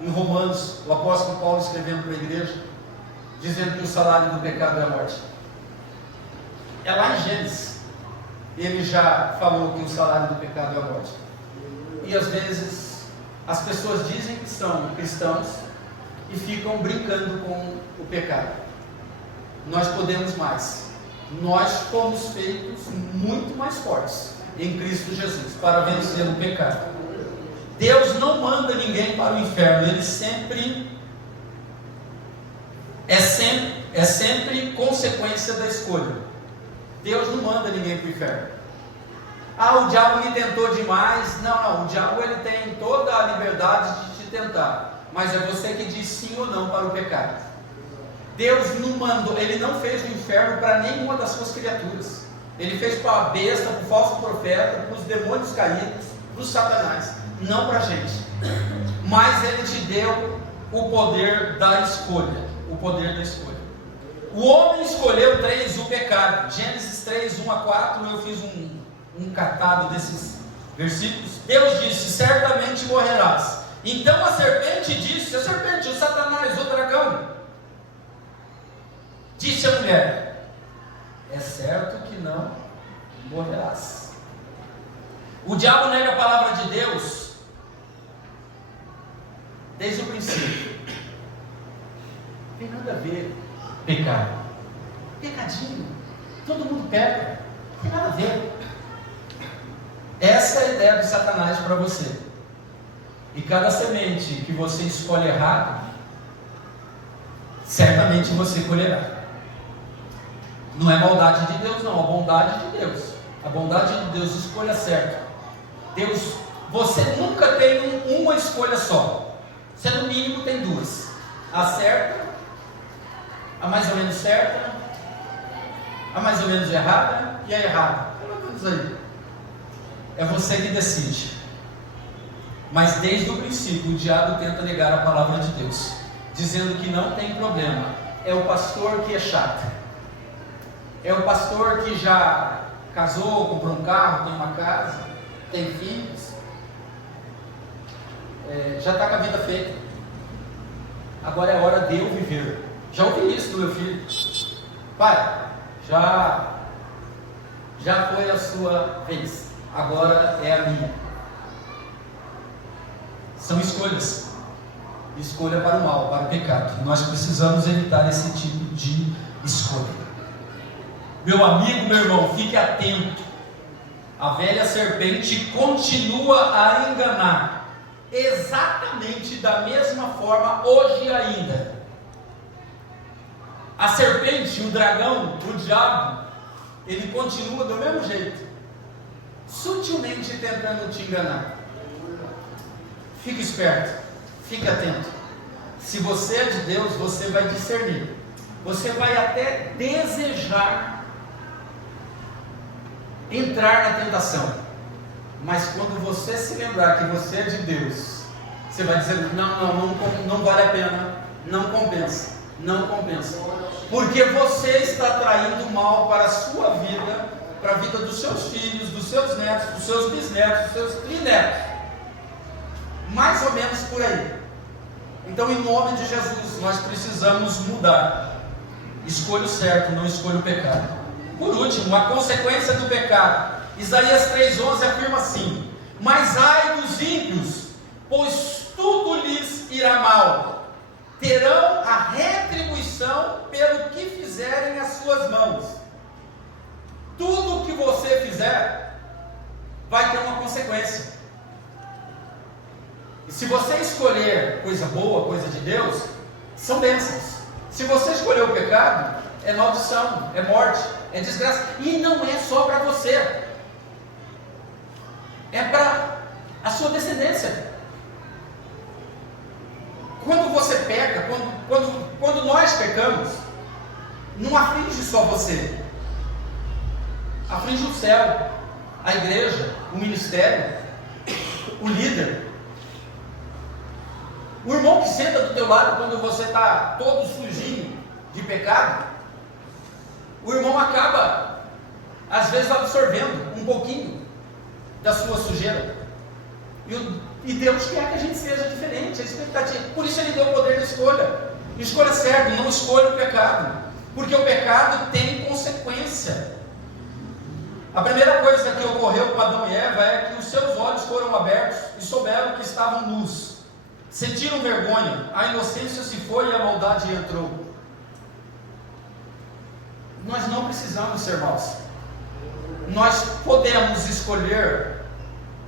em Romanos, o apóstolo Paulo escrevendo para a igreja, dizendo que o salário do pecado é a morte. É lá em Gênesis. Ele já falou que o salário do pecado é a morte. E às vezes as pessoas dizem que são cristãos e ficam brincando com o pecado. Nós podemos mais. Nós fomos feitos muito mais fortes em Cristo Jesus para vencer o pecado. Deus não manda ninguém para o inferno. Ele é sempre consequência da escolha. Deus não manda ninguém para o inferno. O diabo me tentou demais. Não, o diabo ele tem toda a liberdade de te tentar, mas é você que diz sim ou não para o pecado. Deus não mandou, Ele não fez o inferno para nenhuma das suas criaturas. Ele fez para a besta, para o falso profeta, para os demônios caídos, para os satanás, não para a gente. Mas Ele te deu o poder da escolha. O poder da escolha. O homem escolheu o pecado. Gênesis 3, 1 a 4, eu fiz um catado desses versículos. Deus disse: certamente morrerás. Então a serpente disse, o satanás, o dragão, disse a mulher: é certo que não morrerás. O diabo nega a palavra de Deus desde o princípio. Não tem nada a ver pecado. Pecadinho. Todo mundo peca. Não tem nada a ver. Essa é a ideia do Satanás para você. E cada semente que você escolhe errado, certamente você colherá. Não é maldade de Deus, não. A bondade de Deus. A bondade de Deus, escolha certa. Deus, você nunca tem uma escolha só. Você no mínimo tem duas. A certa, a mais ou menos certa, a mais ou menos errada e a errada. Pelo menos aí. É você que decide. Mas desde o princípio o diabo tenta negar a palavra de Deus, dizendo que não tem problema. É o pastor que é chato. É o pastor que já casou, comprou um carro, tem uma casa, tem filhos, já está com a vida feita. Agora é hora de eu viver. Já ouvi isso do meu filho. Pai, já foi a sua vez. Agora é a minha. São escolhas. Escolha para o mal, para o pecado. Nós precisamos evitar esse tipo de escolha. Meu amigo, meu irmão, fique atento. A velha serpente continua a enganar. Exatamente da mesma forma hoje ainda. A serpente, o dragão, o diabo, ele continua do mesmo jeito, sutilmente tentando te enganar. Fique esperto, fique atento. Se você é de Deus, você vai discernir, você vai até desejar entrar na tentação, mas quando você se lembrar que você é de Deus, você vai dizer: não vale a pena, não compensa, porque você está traindo mal para a sua vida, para a vida dos seus filhos, dos seus netos, dos seus bisnetos, dos seus trinetos, mais ou menos por aí. Então, em nome de Jesus, nós precisamos mudar. Escolha o certo, não escolha o pecado. Por último, a consequência do pecado. Isaías 3,11 afirma assim: mas ai dos ímpios, pois tudo lhes irá mal, terão a retribuição pelo que fizerem as suas mãos. Tudo o que você fizer vai ter uma consequência. E se você escolher coisa boa, coisa de Deus, são bênçãos. Se você escolher o pecado, é maldição, é morte, é desgraça. E não é só para você, é para a sua descendência. Quando você peca, quando nós pecamos, não aflige só você, aflige o céu, a igreja, o ministério, o líder, o irmão que senta do teu lado quando você está todo sujinho de pecado. O irmão acaba, às vezes, absorvendo um pouquinho da sua sujeira. E Deus quer que a gente seja diferente, a expectativa. Por isso Ele deu o poder da escolha. Escolha certo, não escolha o pecado, porque o pecado tem consequência. A primeira coisa que ocorreu com Adão e Eva é que os seus olhos foram abertos e souberam que estavam nus. Sentiram vergonha, a inocência se foi e a maldade entrou. Nós não precisamos ser maus. Nós podemos escolher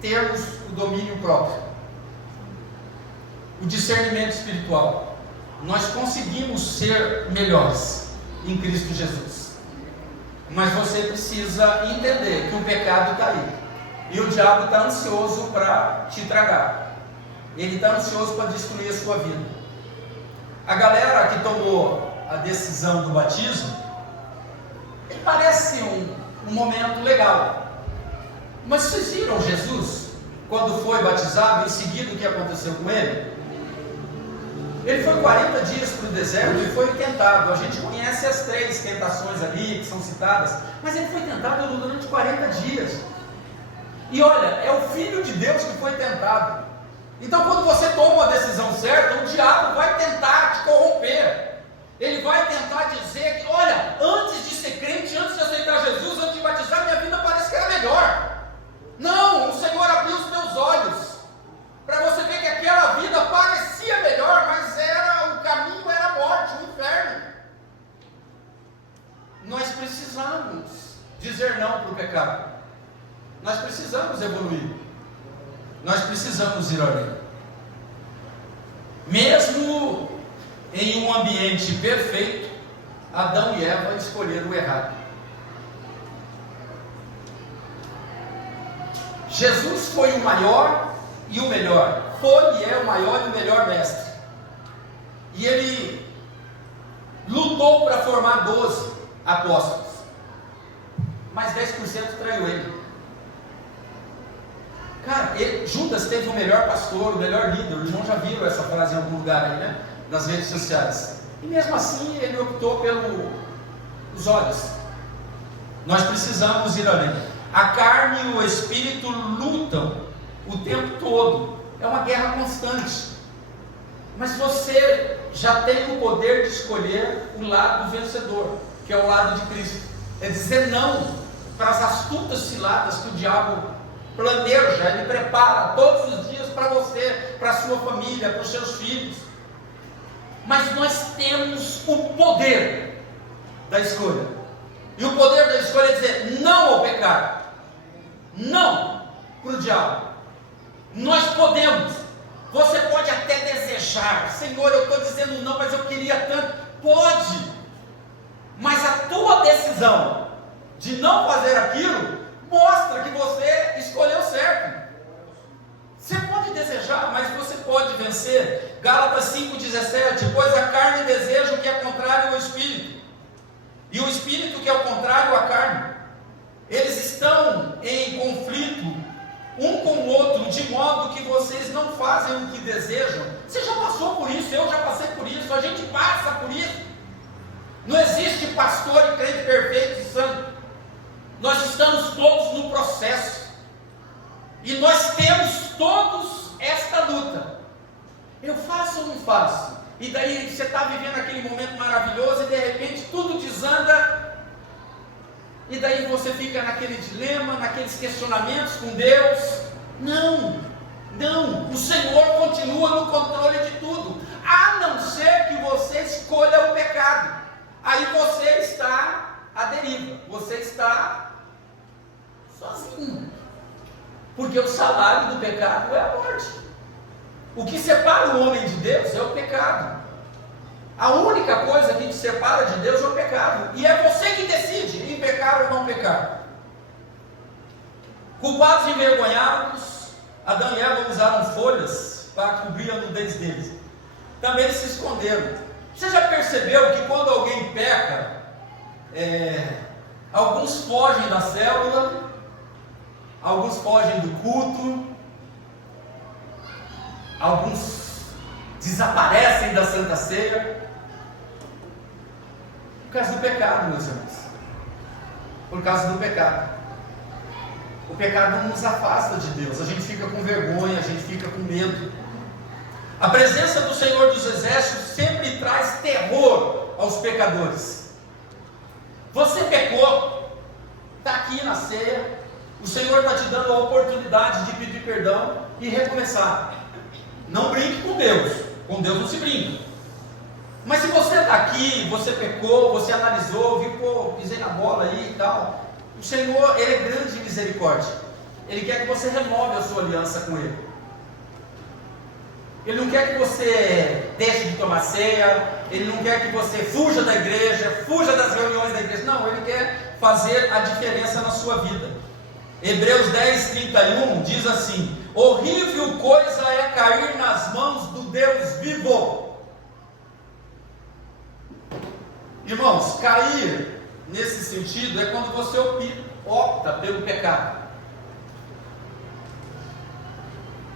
termos o domínio próprio, o discernimento espiritual. Nós conseguimos ser melhores em Cristo Jesus. Mas você precisa entender que o pecado está aí, e o diabo está ansioso para te tragar. Ele está ansioso para destruir a sua vida. A galera que tomou a decisão do batismo, parece um momento legal. Mas vocês viram Jesus, quando foi batizado, em seguida o que aconteceu com ele? Ele foi 40 dias para o deserto e foi tentado. A gente conhece as 3 tentações ali que são citadas, mas ele foi tentado durante 40 dias. E olha, é o Filho de Deus que foi tentado. Então, quando você toma a decisão certa, o diabo vai tentar te corromper. Ele vai tentar dizer que, olha, antes de ser crente, antes de aceitar Jesus, antes de batizar, minha vida parece que era melhor. Não, o Senhor abriu os teus olhos para você ver que aquela vida parecia melhor, mas o caminho era a morte, o inferno. Nós precisamos dizer não para o pecado. Nós precisamos evoluir. Nós precisamos ir além. Mesmo em um ambiente perfeito, Adão e Eva escolheram o errado. Jesus foi o maior e o melhor. Foi e é o maior e o melhor mestre. E ele lutou para formar 12 apóstolos, mas 10% traiu ele. Cara, Judas teve o melhor pastor, o melhor líder. Os irmãos já viram essa frase em algum lugar aí, né? Nas redes sociais. E mesmo assim ele optou pelos olhos. Nós precisamos ir além. A carne e o espírito lutam o tempo todo. É uma guerra constante. Mas você já tem o poder de escolher o lado vencedor, que é o lado de Cristo. É dizer não para as astutas ciladas que o diabo planeja, ele prepara todos os dias para você, para a sua família, para os seus filhos. Mas nós temos o poder da escolha. E o poder da escolha é dizer não ao pecado, não para o diabo. Nós podemos. Você pode até desejar, Senhor, eu estou dizendo não, mas eu queria tanto. Pode. Mas a tua decisão de não fazer aquilo mostra que você escolheu certo. Você pode desejar, mas você pode vencer. Gálatas 5,17: pois a carne deseja o que é contrário ao espírito, e o espírito que é o contrário à carne. Eles estão em conflito um com o outro, de modo que vocês não fazem o que desejam. Você já passou por isso, eu já passei por isso, a gente passa por isso. Não existe pastor e crente perfeito e santo. Nós estamos todos no processo, e nós temos todos esta luta. Eu faço ou não faço? E daí você está vivendo aquele momento maravilhoso e de repente tudo desanda. E daí você fica naquele dilema, naqueles questionamentos com Deus. Não, o Senhor continua no controle de tudo, a não ser que você escolha o pecado. Aí você está à deriva, você está sozinho, porque o salário do pecado é a morte. O que separa o homem de Deus é o pecado. A única coisa que te separa de Deus é o pecado, e é você que decide em pecar ou não pecar. Culpados e envergonhados, Adão e Eva usaram folhas para cobrir a nudez deles. Também eles se esconderam. Você já percebeu que quando alguém peca, alguns fogem da célula, alguns fogem do culto, alguns desaparecem da Santa Ceia? Por causa do pecado, meus irmãos. Por causa do pecado. O pecado nos afasta de Deus. A gente fica com vergonha, a gente fica com medo. A presença do Senhor dos Exércitos sempre traz terror aos pecadores. Você pecou, está aqui na ceia, o Senhor está te dando a oportunidade de pedir perdão e recomeçar. Não brinque com Deus não se brinca. Mas se você está aqui, você pecou, você analisou, viu, pô, pisei na bola aí e tal, o Senhor, Ele é grande em misericórdia. Ele quer que você renove a sua aliança com Ele. Ele não quer que você deixe de tomar ceia, Ele não quer que você fuja da igreja, fuja das reuniões da igreja. Não, Ele quer fazer a diferença na sua vida. Hebreus 10:31 diz assim: horrível coisa é cair nas mãos do Deus vivo. Irmãos, cair nesse sentido é quando você opta pelo pecado.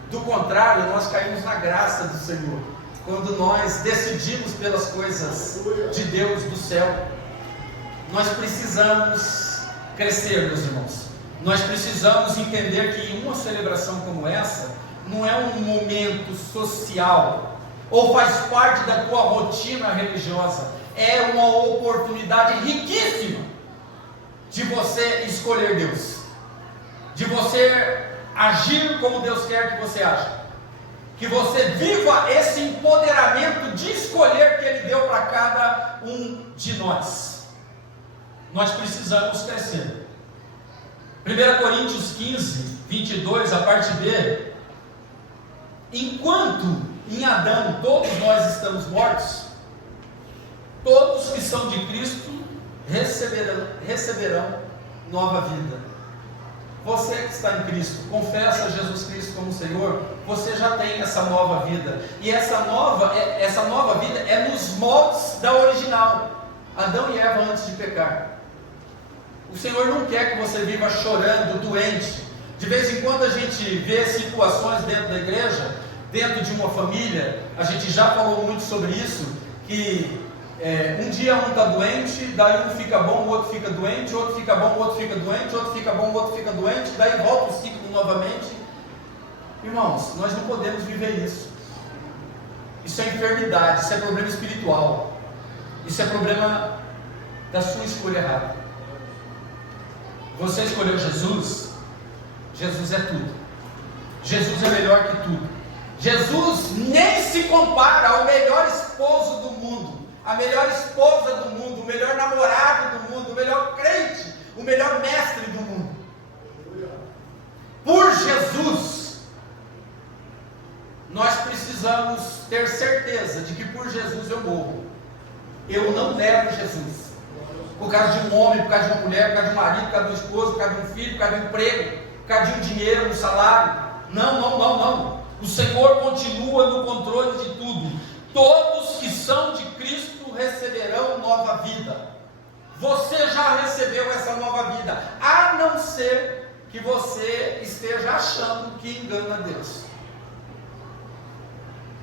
Do contrário, nós caímos na graça do Senhor, quando nós decidimos pelas coisas de Deus do céu. Nós precisamos crescer, meus irmãos. Nós precisamos entender que uma celebração como essa não é um momento social, ou faz parte da tua rotina religiosa. É uma oportunidade riquíssima de você escolher Deus, de você agir como Deus quer que você aja, que você viva esse empoderamento de escolher que Ele deu para cada um de nós. Nós precisamos crescer. 1 Coríntios 15:22, a parte B: enquanto em Adão todos nós estamos mortos, todos que são de Cristo receberão nova vida. Você que está em Cristo, confessa Jesus Cristo como Senhor, você já tem essa nova vida. E essa nova vida é nos moldes da original, Adão e Eva antes de pecar. O Senhor não quer que você viva chorando, doente. De vez em quando a gente vê situações dentro da igreja, dentro de uma família, a gente já falou muito sobre isso, que um dia um está doente, daí um fica bom, o outro fica doente, outro fica bom, o outro fica doente, outro fica bom, o outro fica doente, daí volta o ciclo novamente. Irmãos, nós não podemos viver isso. Isso é enfermidade, isso é problema espiritual, isso é problema da sua escolha errada. Você escolheu Jesus, Jesus é tudo, Jesus é melhor que tudo. Jesus nem se compara ao melhor esposo do mundo, a melhor esposa do mundo, o melhor namorado do mundo, o melhor crente, o melhor mestre do mundo. Por Jesus, nós precisamos ter certeza de que por Jesus eu morro. Eu não nego Jesus. por causa de um homem, por causa de uma mulher, por causa de um marido, por causa de um esposo, por causa de um filho, por causa de um emprego, por causa de um dinheiro, um salário. Não. O Senhor continua no controle de tudo. Todos que são de Cristo receberão nova vida. Você já recebeu essa nova vida, a não ser que você esteja achando que engana Deus.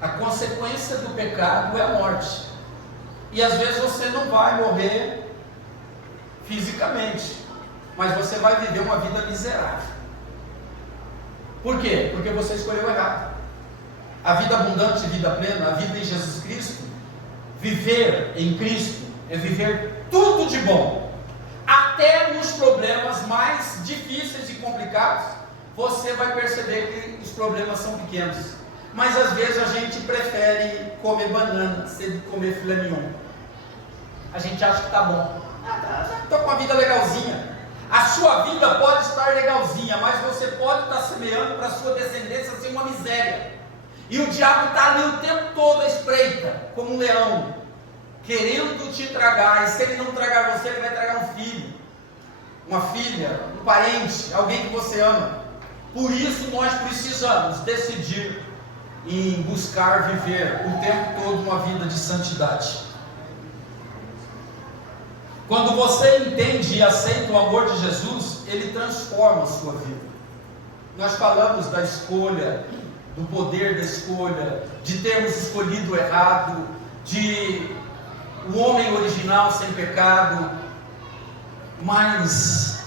A consequência do pecado é a morte. E às vezes você não vai morrer fisicamente, mas você vai viver uma vida miserável. Por quê? Porque você escolheu errado. A vida abundante, a vida plena, a vida em Jesus Cristo, viver em Cristo é viver tudo de bom. Até nos problemas mais difíceis e complicados, você vai perceber que os problemas são pequenos. Mas às vezes a gente prefere comer banana, sem comer filé mignon. A gente acha que está bom. Estou com uma vida legalzinha. A sua vida pode estar legalzinha, mas você pode estar semeando para a sua descendência ser uma miséria. E o diabo está ali o tempo todo à espreita, como um leão, querendo te tragar. E se ele não tragar você, ele vai tragar um filho, uma filha, um parente, alguém que você ama. Por isso nós precisamos decidir em buscar viver o tempo todo uma vida de santidade. Quando você entende e aceita o amor de Jesus, ele transforma a sua vida. Nós falamos da escolha, do poder da escolha, de termos escolhido errado, de o homem original sem pecado. Mas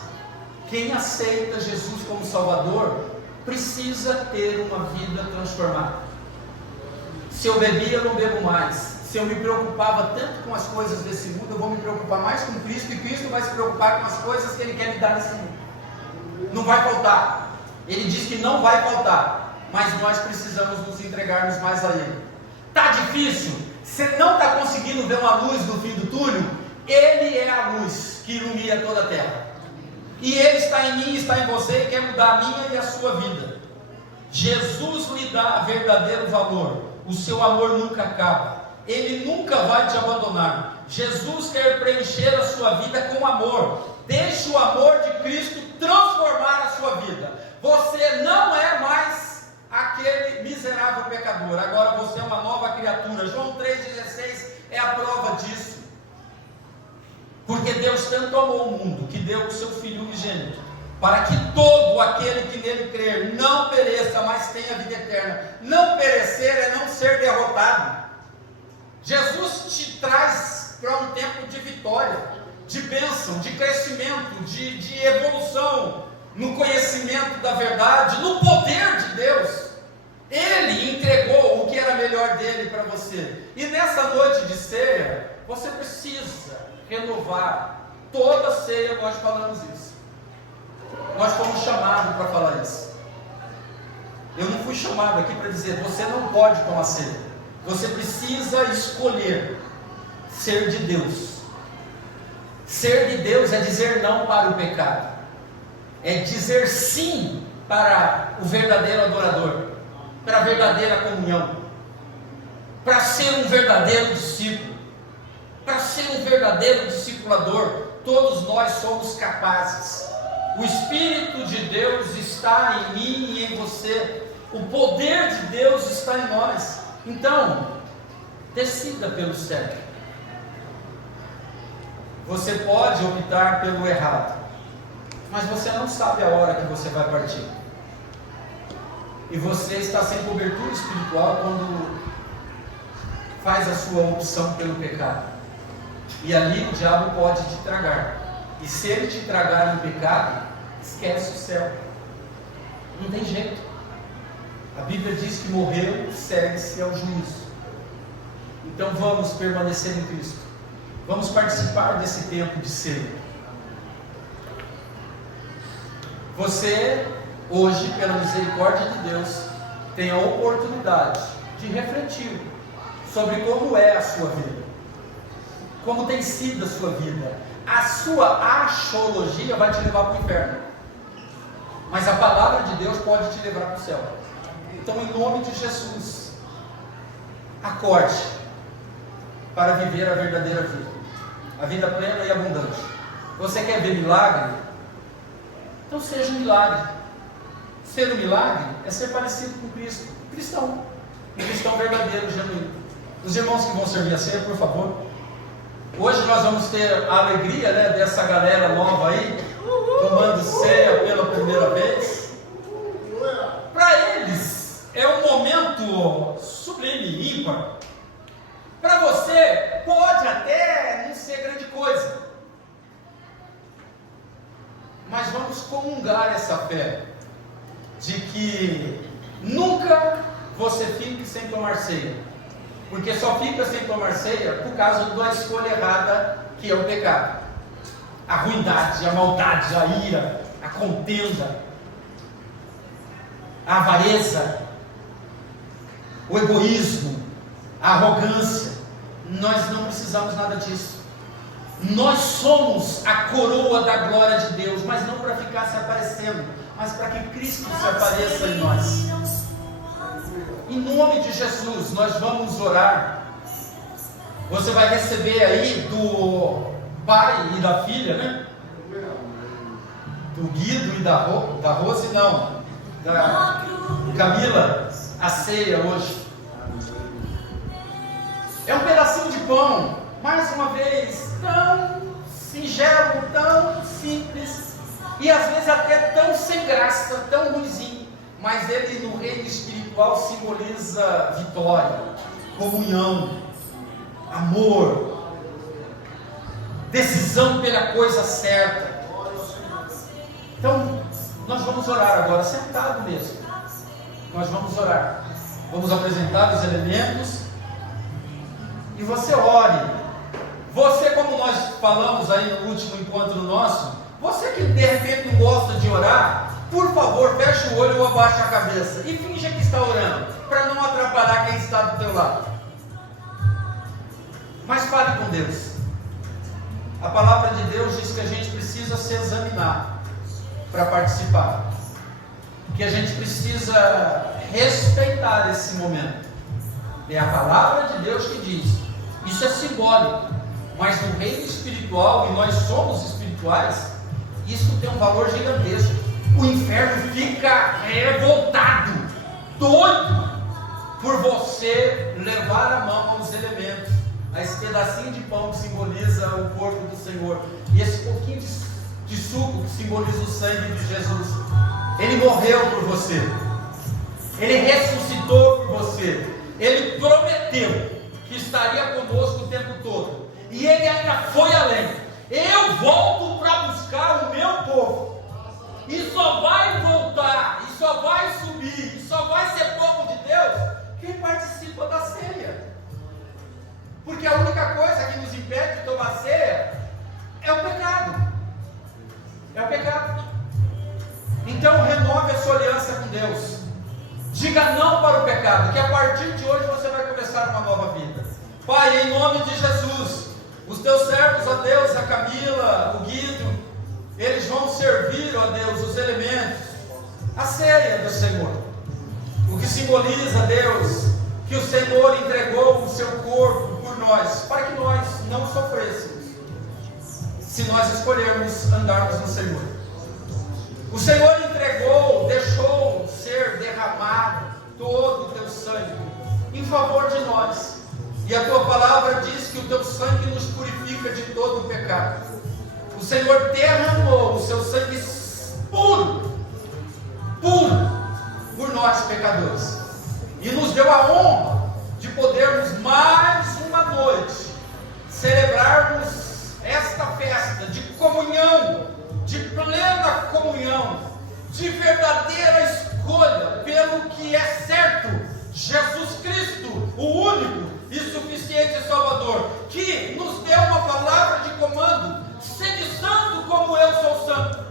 quem aceita Jesus como Salvador precisa ter uma vida transformada. Se eu bebia, eu não bebo mais. Se eu me preocupava tanto com as coisas desse mundo, eu vou me preocupar mais com Cristo, e Cristo vai se preocupar com as coisas que Ele quer me dar nesse mundo. Não vai faltar. Ele diz que não vai faltar, mas nós precisamos nos entregarmos mais a Ele. Está difícil? Você não está conseguindo ver uma luz no fim do túnel? Ele é a luz que ilumina toda a terra. E Ele está em mim, está em você, e quer mudar a minha e a sua vida. Jesus lhe dá verdadeiro valor. O seu amor nunca acaba. Ele nunca vai te abandonar. Jesus quer preencher a sua vida com amor. Deixe o amor de Cristo transformar a sua vida. Você não é mais aquele miserável pecador. Agora você é uma nova criatura. João 3,16 é a prova disso. Porque Deus tanto amou o mundo, que deu o seu Filho unigênito, para que todo aquele que nele crer não pereça, mas tenha vida eterna. Não perecer é não ser derrotado. Jesus te traz para um tempo de vitória, de bênção, de crescimento, de evolução, no conhecimento da verdade, no poder de Deus. Ele entregou o que era melhor dele para você. E nessa noite de ceia, você precisa renovar. Toda ceia nós falamos isso. Nós fomos chamados para falar isso. Eu não fui chamado aqui para dizer, você não pode tomar ceia. Você precisa escolher ser de Deus. Ser de Deus é dizer não para o pecado. É dizer sim para o verdadeiro adorador, para a verdadeira comunhão, para ser um verdadeiro discípulo, para ser um verdadeiro discipulador. Todos nós somos capazes. O Espírito de Deus está em mim e em você. O poder de Deus está em nós. Então, decida pelo certo. Você pode optar pelo errado, mas você não sabe a hora que você vai partir. E você está sem cobertura espiritual quando faz a sua opção pelo pecado. E ali o diabo pode te tragar. E se ele te tragar em pecado, esquece o céu. Não tem jeito. A Bíblia diz que morreu, segue-se ao juízo. Então vamos permanecer em Cristo. Vamos participar desse tempo de ceia. Você, hoje, pela misericórdia de Deus, tem a oportunidade de refletir sobre como é a sua vida. Como tem sido a sua vida. A sua axiologia vai te levar para o inferno. Mas a palavra de Deus pode te levar para o céu. Então, em nome de Jesus, acorde para viver a verdadeira vida. A a vida plena e abundante. Você quer ver milagre? Então seja um milagre. Ser um milagre é ser parecido com Cristo, cristão, um cristão verdadeiro, genuíno. Os irmãos que vão servir a ceia, por favor. Hoje nós vamos ter a alegria, né, dessa galera nova aí, tomando ceia pela primeira vez. Para eles é um momento sublime, ímpar. Para você pode até não ser grande coisa, mas vamos comungar essa fé de que nunca você fique sem tomar ceia, porque só fica sem tomar ceia por causa da escolha errada, que é o pecado, a ruindade, a maldade, a ira, a contenda, a avareza, o egoísmo, a arrogância. Nós não precisamos nada disso. Nós somos a coroa da glória de Deus, mas não para ficar se aparecendo, mas para que Cristo se apareça em nós. Em nome de Jesus, nós vamos orar. Você vai receber aí do pai e da filha, né? Do Guido e da Rose, não, da Camila, a ceia hoje. É um pedacinho de pão, mais uma vez, tão singelo, tão simples, e às vezes até tão sem graça, tão ruimzinho, mas ele no reino espiritual simboliza vitória, comunhão, amor, decisão pela coisa certa. Então, nós vamos orar agora, sentado mesmo. Nós vamos orar. Vamos apresentar os elementos. E você ore. Você, como nós falamos aí no último encontro nosso, você que de repente não gosta de orar, por favor, feche o olho ou abaixe a cabeça e finja que está orando, para não atrapalhar quem está do teu lado. Mas fale com Deus. A palavra de Deus diz que a gente precisa se examinar para participar, que a gente precisa respeitar esse momento. É a palavra de Deus que diz. Isso é simbólico, mas no reino espiritual, e nós somos espirituais, isso tem um valor gigantesco. O inferno fica revoltado, doido, por você levar a mão aos elementos, a esse pedacinho de pão que simboliza o corpo do Senhor, e esse pouquinho de suco que simboliza o sangue de Jesus. Ele morreu por você, Ele ressuscitou por você, Ele prometeu que estaria conosco o tempo todo, e Ele ainda foi além. Eu volto para buscar o meu povo, e só vai voltar, e só vai subir, e só vai ser povo de Deus quem participa da ceia, porque a única coisa que nos impede de tomar ceia é o pecado. É o pecado. Então renove a sua aliança com Deus. Diga não para o pecado, que a partir de hoje você vai começar uma nova vida. Pai, em nome de Jesus, os teus servos, ó Deus, a Camila, o Guido, eles vão servir, ó Deus, os elementos, a ceia do Senhor, o que simboliza, Deus, que o Senhor entregou o seu corpo por nós, para que nós não sofrêssemos, se nós escolhermos andarmos no Senhor. O Senhor entregou, deixou ser derramado todo o teu sangue em favor de nós, e a tua palavra diz que o teu sangue nos purifica de todo o pecado. O Senhor derramou o seu sangue puro por nós pecadores, e nos deu a honra de podermos mais uma noite celebrarmos esta festa de comunhão, de plena comunhão, de verdadeira escolha pelo que é certo, Jesus Cristo, o único e suficiente Salvador, que nos deu uma palavra de comando: sede santo como eu sou santo.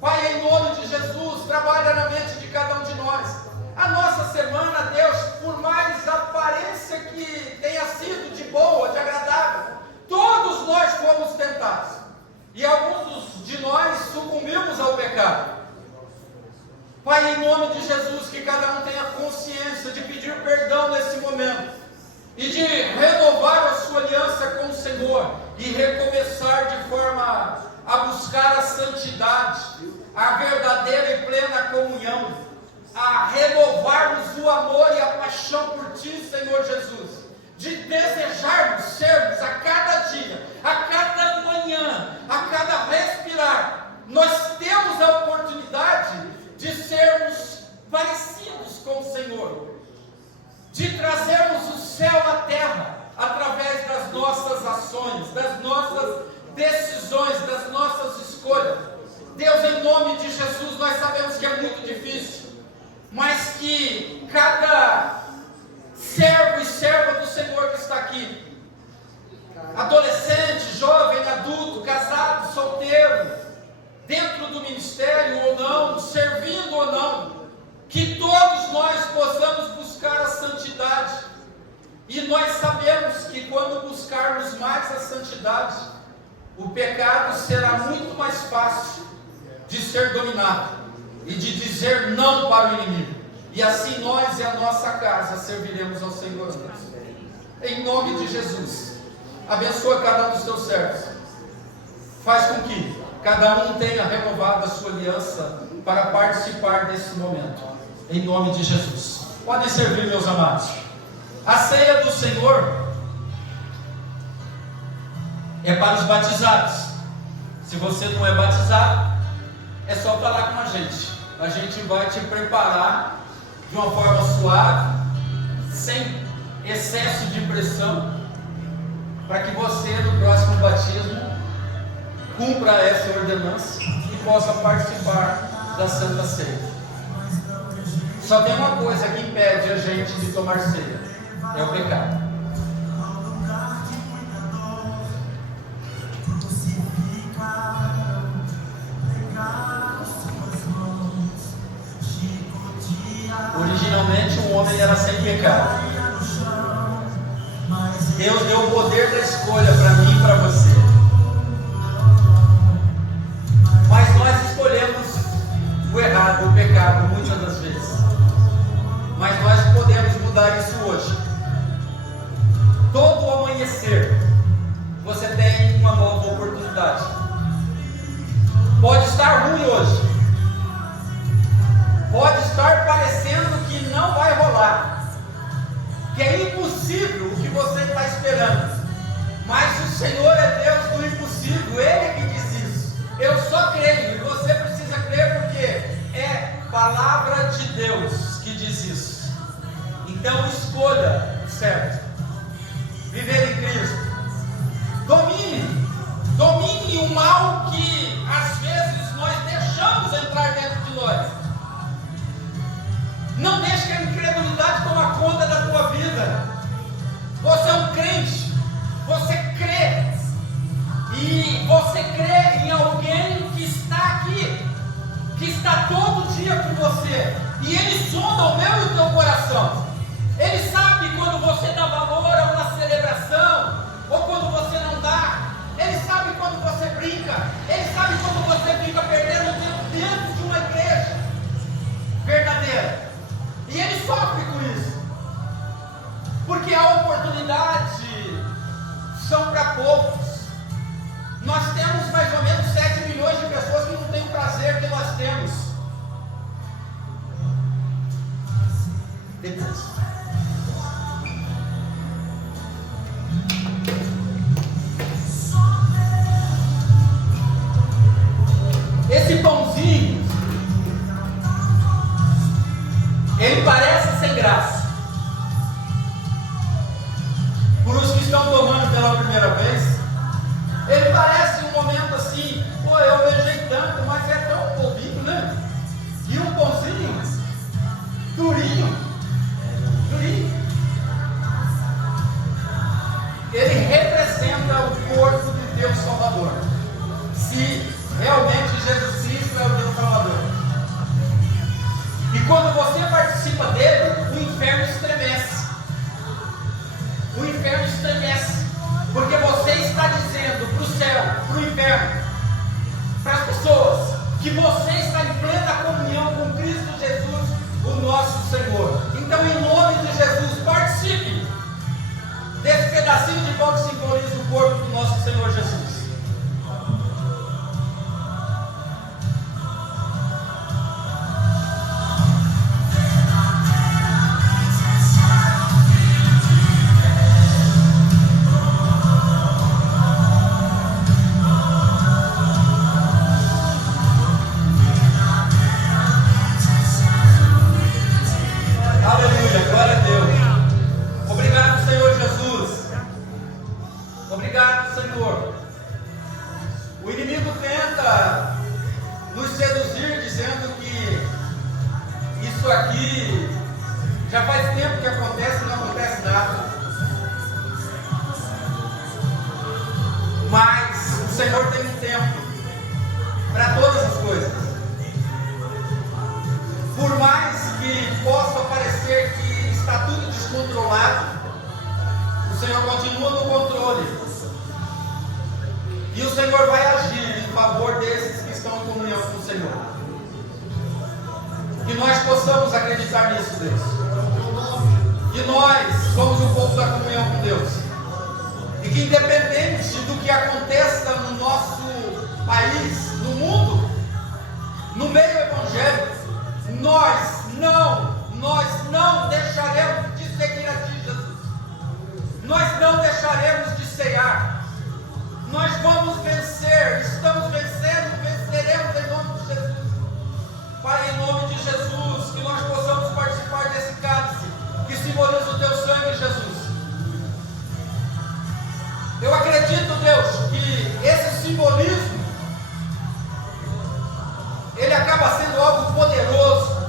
Pai, em nome de Jesus, trabalha na mente de cada um de nós. A nossa semana, Deus, por mais aparência que tenha sido de boa, de agradável, todos nós fomos tentados, e alguns de nós sucumbimos ao pecado. Pai, em nome de Jesus, que cada um tenha consciência de pedir perdão nesse momento, e de renovar a sua aliança com o Senhor. Senhor e recomeçar de forma a buscar a santidade, a verdadeira e plena comunhão, a renovarmos o amor e a paixão por Ti, Senhor Jesus, de desejarmos sermos a cada dia, a cada manhã, a cada respirar, nós temos a oportunidade de sermos parecidos com o Senhor, de trazermos o céu à terra, através das nossas ações, das nossas decisões, das nossas escolhas. Deus, em nome de Jesus, nós sabemos que é muito difícil, mas que cada servo e serva do Senhor que está aqui, adolescente, jovem, adulto, casado, solteiro, dentro do ministério ou não, servindo ou não, que todos nós possamos buscar a santidade. E nós sabemos que quando buscarmos mais a santidade, o pecado será muito mais fácil de ser dominado e de dizer não para o inimigo. E assim nós e a nossa casa serviremos ao Senhor Deus. Em nome de Jesus, abençoa cada um dos teus servos. Faz com que cada um tenha renovado a sua aliança para participar desse momento. Em nome de Jesus. Podem servir, meus amados. A ceia do Senhor é para os batizados. Se você não é batizado, é só falar com a gente. A gente vai te preparar de uma forma suave, sem excesso de pressão, para que você no próximo batismo cumpra essa ordenança e possa participar da Santa Ceia. Só tem uma coisa que impede a gente de tomar ceia: é o pecado. Originalmente o homem era sem pecado. Deus deu o poder da escolha para mim e para você. Mas nós escolhemos o errado, o pecado, muitas das vezes. Mas nós podemos mudar isso hoje. Todo amanhecer você tem uma nova oportunidade. Pode estar ruim hoje, pode estar parecendo que não vai rolar, que é impossível o que você está esperando, mas o Senhor é Deus do impossível, Ele é que diz isso. Eu só creio, e você precisa crer, porque é palavra de Deus que diz isso. Então escolha o certo, viver em Cristo. Domine o mal que às vezes nós deixamos entrar dentro de nós. Não deixe que a incredulidade tome conta da tua vida. Você é um crente, você crê, e você crê em alguém que está aqui, que está todo dia com você, e Ele sonda o meu e o teu coração. Ele sabe quando você dá valor a uma celebração, ou quando você não dá. Ele sabe quando você brinca. Ele sabe quando você fica perdendo tempo dentro de uma igreja verdadeira. E Ele sofre com isso, porque a oportunidade são para poucos. Nós temos mais ou menos 7 milhões de pessoas que não têm o prazer que nós temos. Depois. Esse pãozinho, ele parece sem graça. Para os que estão tomando pela primeira vez, ele parece um momento assim: pô, eu beijei tanto, mas é tão bobinho, né? E um pãozinho durinho. Ele representa o corpo de Deus Salvador. Se realmente Jesus Cristo é o Deus Salvador. E quando você participa dele, o inferno estremece. O inferno estremece. Porque você está dizendo para o céu, para o inferno, para as pessoas, que você está em plena comunhão com Cristo Jesus, o nosso Senhor. Então, em nome de Jesus, participe desse pedacinho de pão que simboliza o corpo do nosso E o Senhor vai agir em favor desses que estão em comunhão com o Senhor. Que nós possamos acreditar nisso, Deus. Que nós somos o povo da comunhão com Deus. E que independente do que aconteça no nosso país, no mundo, no meio evangélico, nós não deixaremos de seguir a Ti, Jesus. Nós não deixaremos de ceiar. Nós vamos vencer, estamos vencendo, venceremos em nome de Jesus. Pai, em nome de Jesus, que nós possamos participar desse cálice que simboliza o Teu sangue, Jesus. Eu acredito, Deus, que esse simbolismo ele acaba sendo algo poderoso,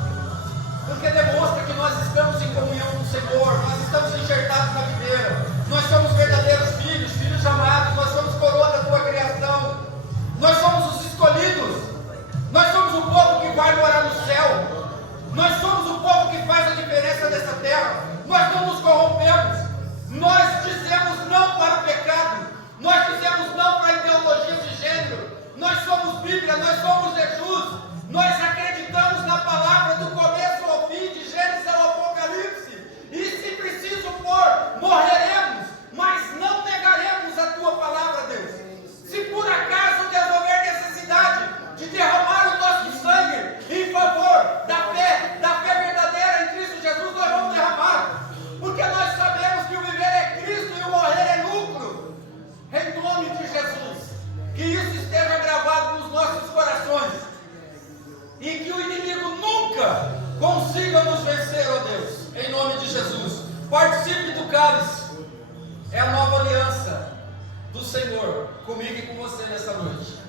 porque demonstra que nós estamos em comunhão com o Senhor, nós estamos enxertados na videira, nós somos verdadeiros filhos, filhos amados, nós somos coroa da Tua criação, nós somos os escolhidos, nós somos o povo que vai morar no céu, nós somos o povo que faz a diferença nessa terra, nós não nos corrompemos, nós dizemos não para o pecado, nós dizemos não para a ideologia de gênero, nós somos Bíblia, nós somos Jesus, nós acreditamos na palavra do começo ao fim, de Gênesis ao Apocalipse, e se preciso for, morreremos, mas não negaremos a Tua palavra, Deus. Se por acaso Deus houver necessidade de derramar o nosso sangue em favor da fé verdadeira em Cristo Jesus, nós vamos derramar, porque nós sabemos que o viver é Cristo e o morrer é lucro, em nome de Jesus. Que isso esteja gravado nos nossos corações e que o inimigo nunca consiga nos vencer, ó Deus, em nome de Jesus. Participe do cálice, é a nova aliança do Senhor comigo e com você nessa noite.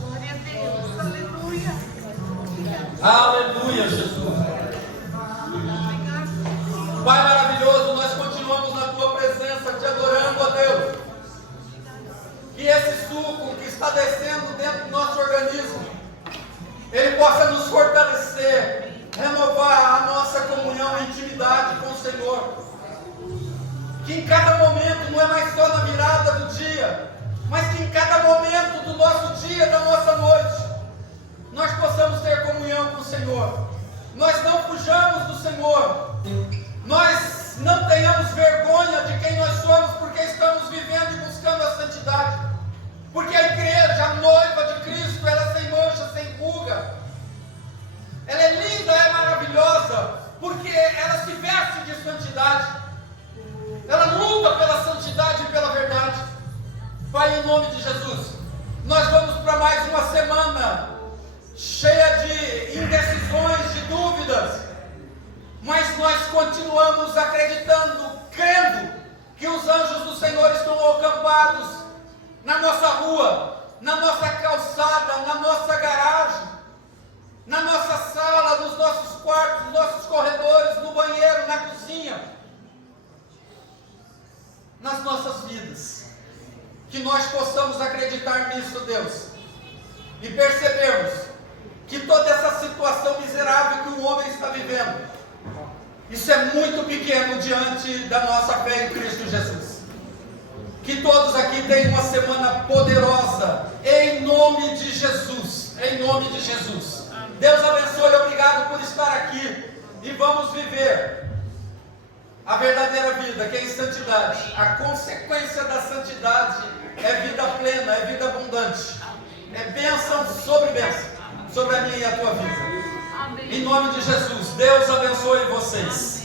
Glória a Deus, aleluia. Aleluia, Jesus. Pai maravilhoso, nós continuamos na Tua presença, te adorando, ó Deus. Que esse suco que está descendo dentro do nosso organismo, ele possa nos fortalecer, renovar a nossa comunhão e intimidade com o Senhor. Que em cada momento, não é mais só na virada do dia, mas que em cada momento do nosso dia, da nossa noite, nós possamos ter comunhão com o Senhor. Nós não fujamos do Senhor. Nós não tenhamos vergonha de quem nós somos, porque estamos vivendo e buscando a santidade. Porque a igreja, a noiva de Cristo, ela é sem mancha, sem ruga. Ela é linda, é maravilhosa, porque ela se veste de santidade. Ela luta pela santidade e pela verdade. Pai, em nome de Jesus, nós vamos para mais uma semana cheia de indecisões, de dúvidas, mas nós continuamos acreditando, crendo que os anjos do Senhor estão acampados na nossa rua, na nossa calçada, na nossa garagem, na nossa sala, nos nossos quartos, nos nossos corredores, no banheiro, na cozinha, nas nossas vidas. Que nós possamos acreditar nisso, Deus, e percebermos que toda essa situação miserável que o homem está vivendo, isso é muito pequeno diante da nossa fé em Cristo Jesus. Que todos aqui tenham uma semana poderosa, em nome de Jesus, em nome de Jesus. Deus abençoe, obrigado por estar aqui, e vamos viver a verdadeira vida, que é em santidade. A consequência da santidade é vida plena, é vida abundante, é bênção sobre a minha e a tua vida. Em nome de Jesus, Deus abençoe vocês.